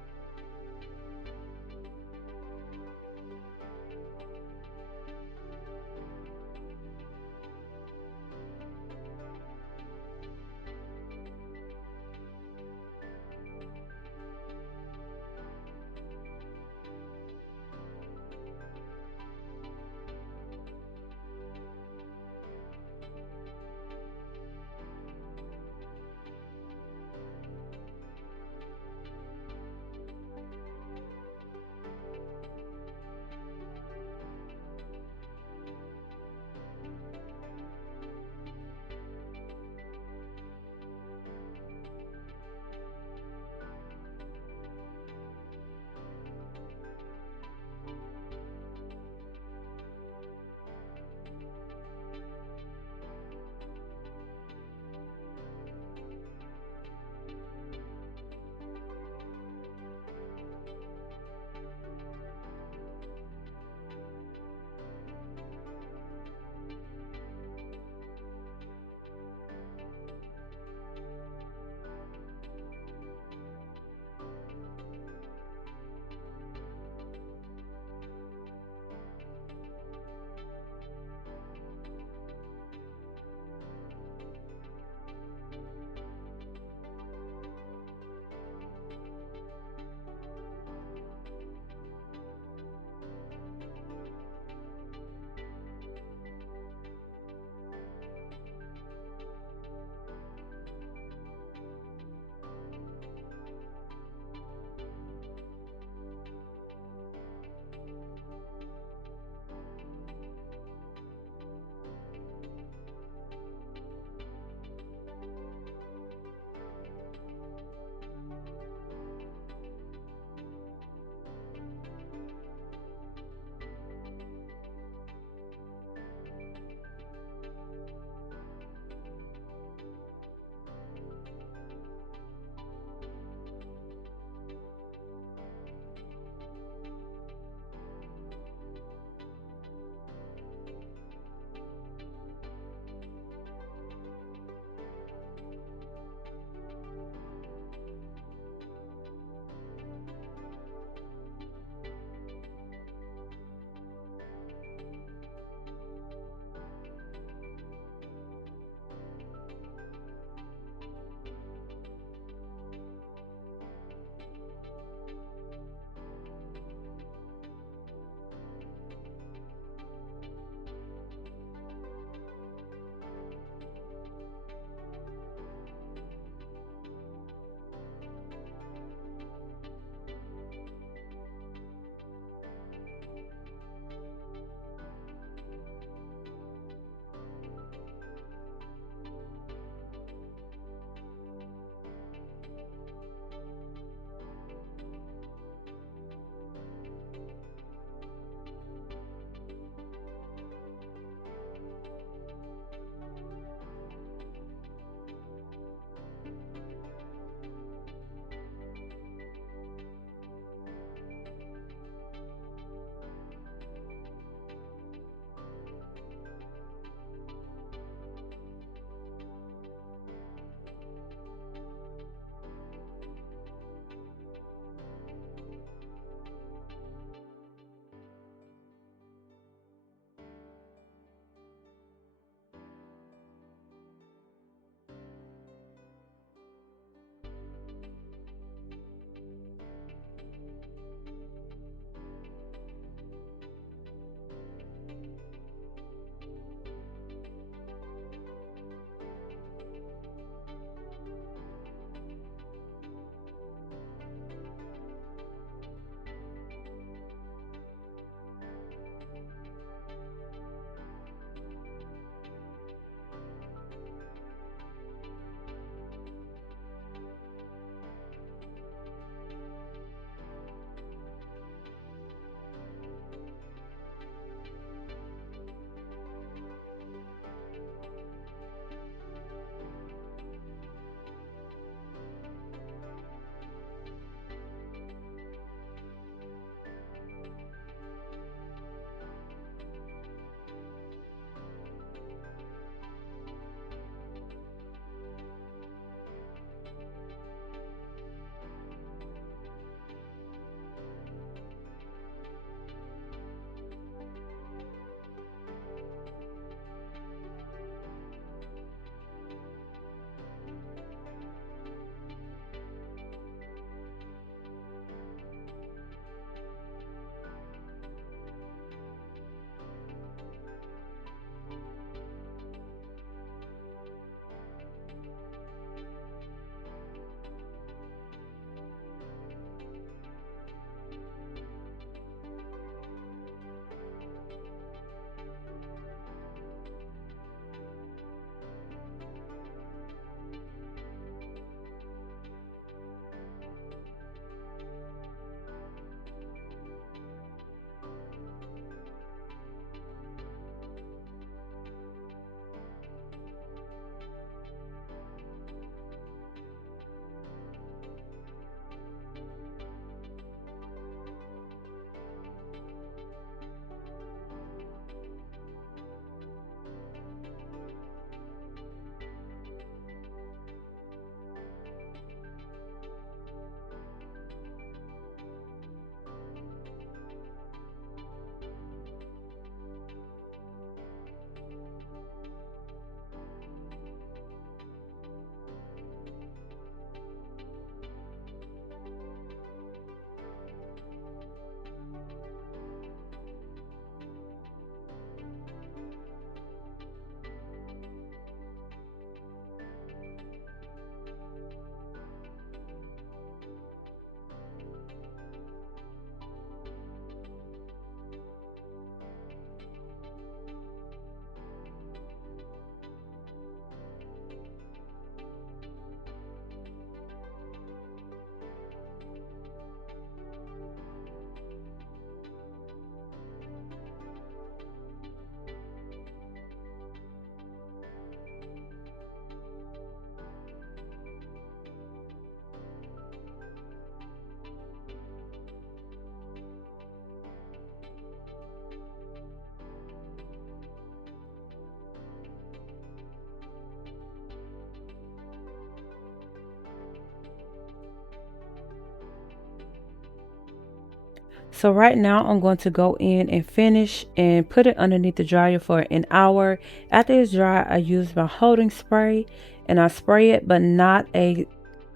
So right now I'm going to go in and finish and put it underneath the dryer for an hour. After it's dry, I use my holding spray and I spray it, but not a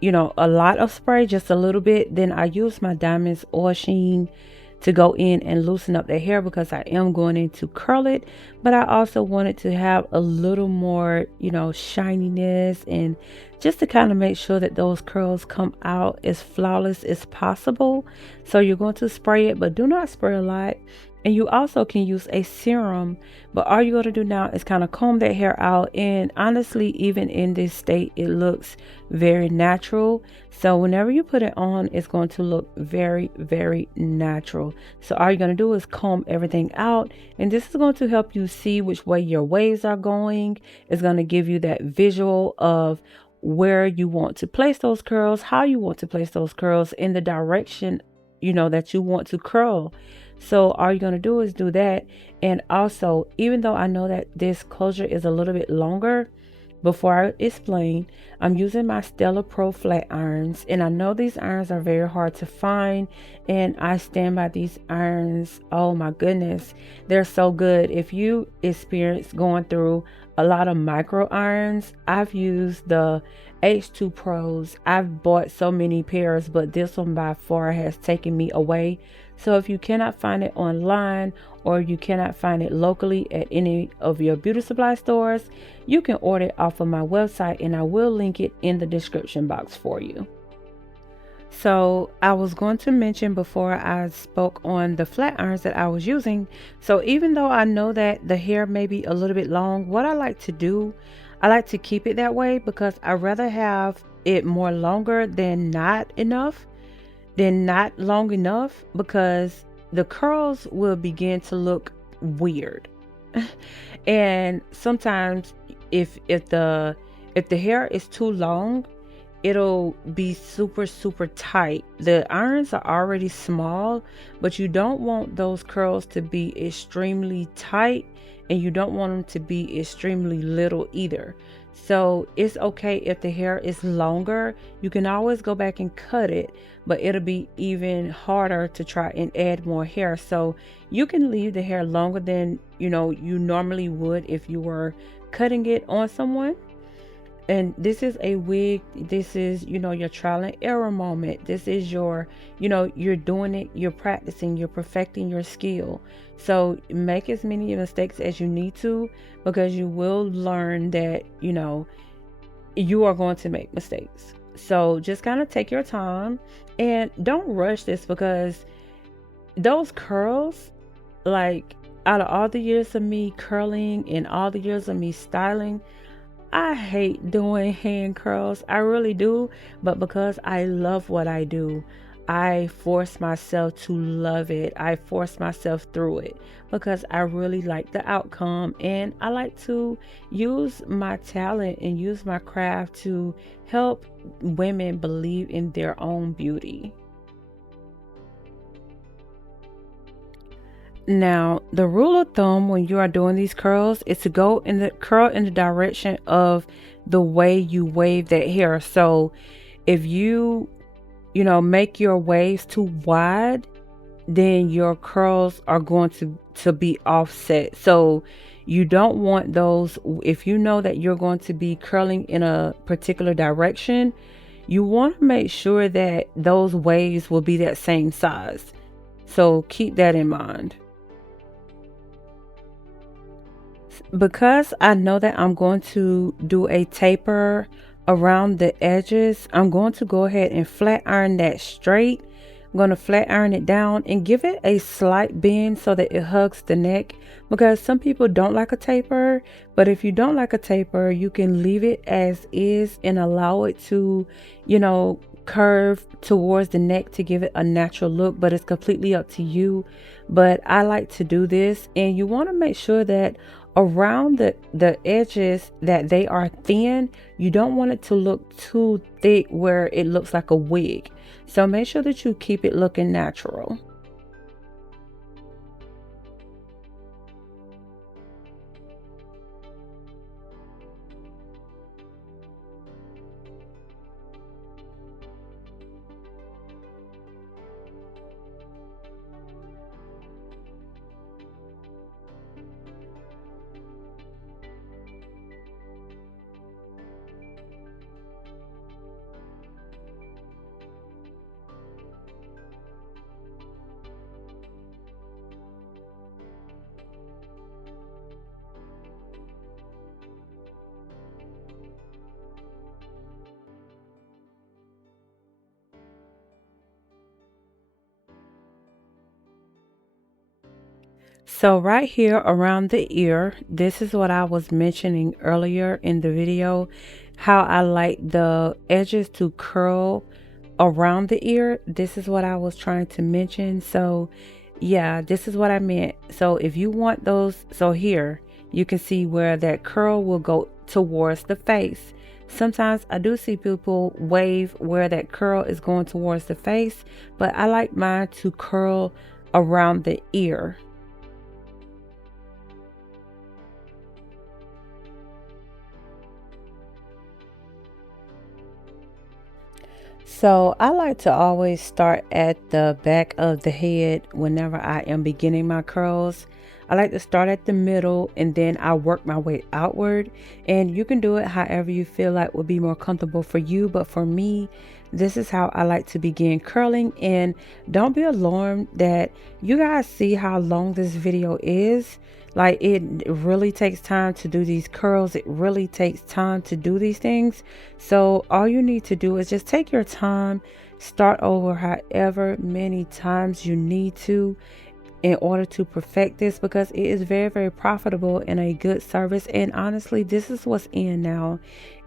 lot of spray, just a little bit. Then I use my Diamonds or Sheen to go in and loosen up the hair, because I am going in to curl it, but I also wanted to have a little more, shininess, and just to kind of make sure that those curls come out as flawless as possible. So you're going to spray it, but do not spray a lot. And you also can use a serum, but all you're going to do now is kind of comb that hair out. And honestly, even in this state, it looks very natural. So whenever you put it on, it's going to look very, very natural. So all you're going to do is comb everything out. And this is going to help you see which way your waves are going. It's going to give you that visual of where you want to place those curls, how you want to place those curls, in the direction, that you want to curl. So all you're going to do is do that. And also, even though I know that this closure is a little bit longer, before I explain, I'm using my Stella Pro flat irons, and I know these irons are very hard to find, and I stand by these irons. Oh my goodness, they're so good. If you experience going through a lot of micro irons, I've used the H2 Pros. I've bought so many pairs, but this one by far has taken me away. So if you cannot find it online, or you cannot find it locally at any of your beauty supply stores, you can order it off of my website, and I will link it in the description box for you. So I was going to mention before I spoke on the flat irons that I was using. So even though I know that the hair may be a little bit long, what I like to do, I like to keep it that way, because I rather have it more longer than not long enough, because the curls will begin to look weird. And sometimes if the hair is too long, it'll be super tight. The irons are already small, but you don't want those curls to be extremely tight, and you don't want them to be extremely little either. So it's okay if the hair is longer. You can always go back and cut it, but it'll be even harder to try and add more hair. So you can leave the hair longer than you normally would if you were cutting it on someone. And this is a wig. This is, your trial and error moment. This is your, you're doing it, you're practicing, you're perfecting your skill. So make as many mistakes as you need to, because you will learn that, you are going to make mistakes. So just kind of take your time and don't rush this, because those curls, like, out of all the years of me curling and all the years of me styling, I hate doing hand curls. I really do. But because I love what I do, I force myself to love it. I force myself through it, because I really like the outcome, and I like to use my talent and use my craft to help women believe in their own beauty. Now, the rule of thumb when you are doing these curls is to go in the curl in the direction of the way you wave that hair. So if you, make your waves too wide, then your curls are going to be offset. So you don't want those. If you know that you're going to be curling in a particular direction, you want to make sure that those waves will be that same size. So keep that in mind. Because I know that I'm going to do a taper around the edges, I'm going to go ahead and flat iron that straight. I'm going to flat iron it down and give it a slight bend so that it hugs the neck, because some people don't like a taper. But if you don't like a taper, you can leave it as is and allow it to, curve towards the neck to give it a natural look. But it's completely up to you. But I like to do this, and you want to make sure that around the edges that they are thin. You don't want it to look too thick where it looks like a wig. So make sure that you keep it looking natural. So right here around the ear, this is what I was mentioning earlier in the video, how I like the edges to curl around the ear. This is what I was trying to mention. So yeah, this is what I meant. So if you want those, so here you can see where that curl will go towards the face. Sometimes I do see people wave where that curl is going towards the face, but I like mine to curl around the ear. So I like to always start at the back of the head whenever I am beginning my curls. I like to start at the middle and then I work my way outward. And you can do it however you feel like would be more comfortable for you. But for me, this is how I like to begin curling. And don't be alarmed that you guys see how long this video is. Like, it really takes time to do these curls. It really takes time to do these things. So all you need to do is just take your time, start over however many times you need to in order to perfect this, because it is very, very profitable and a good service. And honestly, this is what's in now.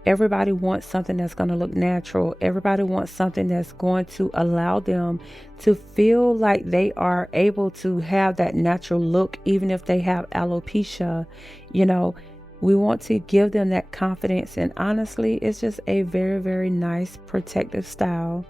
Everybody wants something that's going to look natural. Everybody wants something that's going to allow them to feel like they are able to have that natural look, even if they have alopecia. You know, we want to give them that confidence. And honestly, it's just a very, very nice protective style.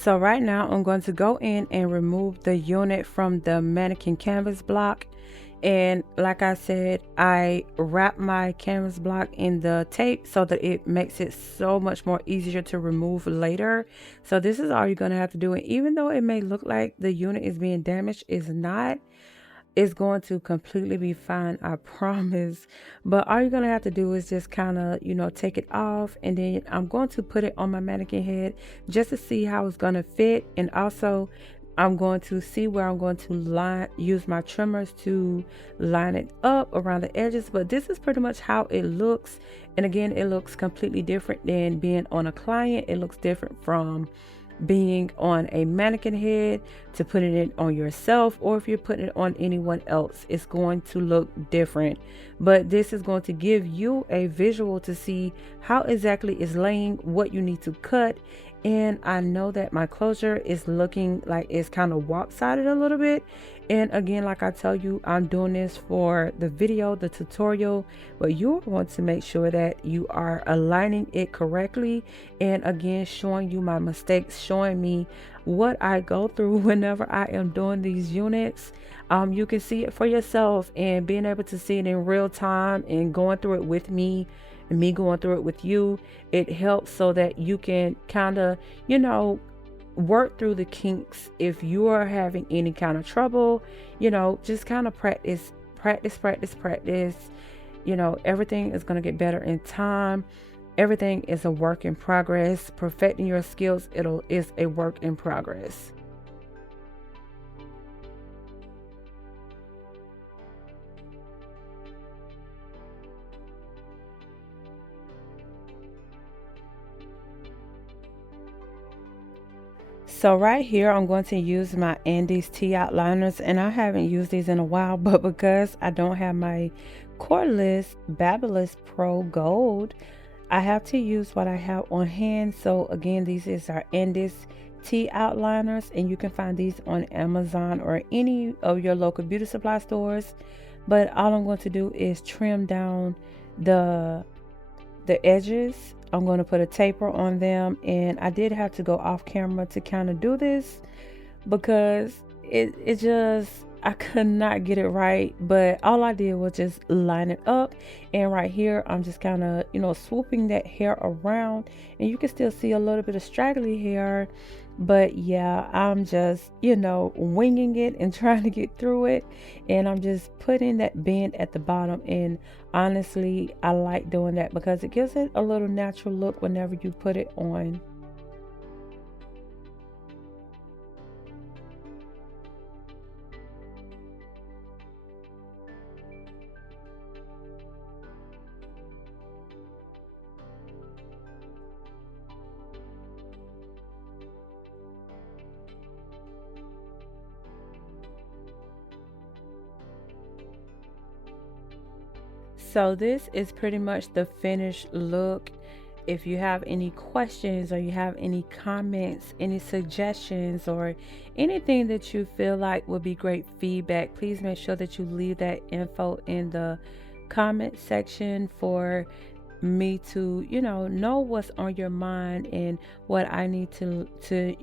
So right now I'm going to go in and remove the unit from the mannequin canvas block. And like I said, I wrap my canvas block in the tape so that it makes it so much more easier to remove later. So this is all you're going to have to do. And even though it may look like the unit is being damaged, it's not. It's going to completely be fine, I promise. But all you're going to have to do is just kind of, you know, take it off. And then I'm going to put it on my mannequin head just to see how it's going to fit. And also I'm going to see where I'm going to use my trimmers to line it up around the edges. But this is pretty much how it looks. And again, it looks completely different than being on a client. It looks different from being on a mannequin head to putting it on yourself, or if you're putting it on anyone else, it's going to look different. But this is going to give you a visual to see how exactly it's laying, what you need to cut. And I know that my closure is looking like it's kind of lopsided a little bit. And again, like I tell you, I'm doing this for the video, the tutorial, but you want to make sure that you are aligning it correctly. And again, showing you my mistakes, showing me what I go through whenever I am doing these units. You can see it for yourself, and being able to see it in real time and going through it with me and me going through it with you, it helps so that you can kind of, you know, work through the kinks. If you are having any kind of trouble, you know, just kind of practice. You know, everything is going to get better in time. Everything is a work in progress. Perfecting your skills, is a work in progress. So right here, I'm going to use my Andes T outliners, and I haven't used these in a while, but because I don't have my cordless Babyliss Pro Gold, I have to use what I have on hand. So again, these is our Andes T outliners, and you can find these on Amazon or any of your local beauty supply stores. But all I'm going to do is trim down the edges. I'm going to put a taper on them, and I did have to go off camera to kind of do this because it just, I could not get it right. But all I did was just line it up, and right here I'm just kind of, you know, swooping that hair around, and you can still see a little bit of straggly hair. But yeah, I'm just, you know, winging it and trying to get through it. And I'm just putting that bend at the bottom. And honestly, I like doing that because it gives it a little natural look whenever you put it on. So this is pretty much the finished look. If you have any questions or you have any comments, any suggestions, or anything that you feel like would be great feedback, please make sure that you leave that info in the comment section for me to, you know what's on your mind and what I need to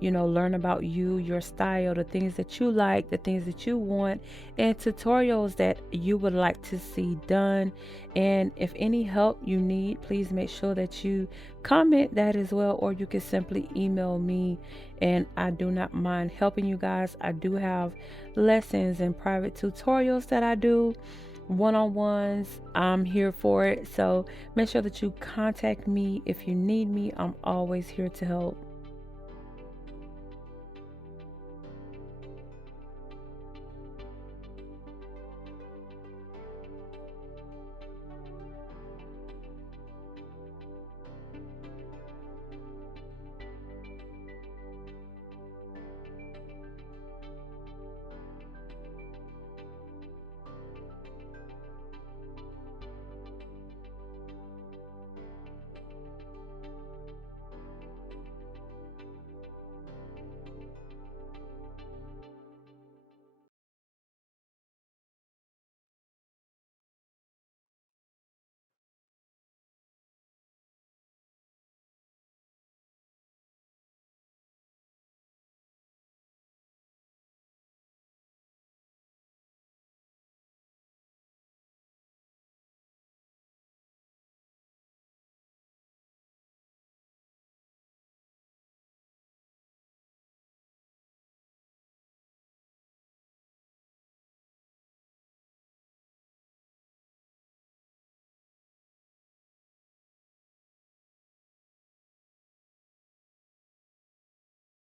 you know, learn about you, your style, the things that you like, the things that you want, and tutorials that you would like to see done. And if any help you need, please make sure that you comment that as well, or you can simply email me, and I do not mind helping you guys. I do have lessons and private tutorials that I do, one-on-ones. I'm here for it, so make sure that you contact me if you need me. I'm always here to help.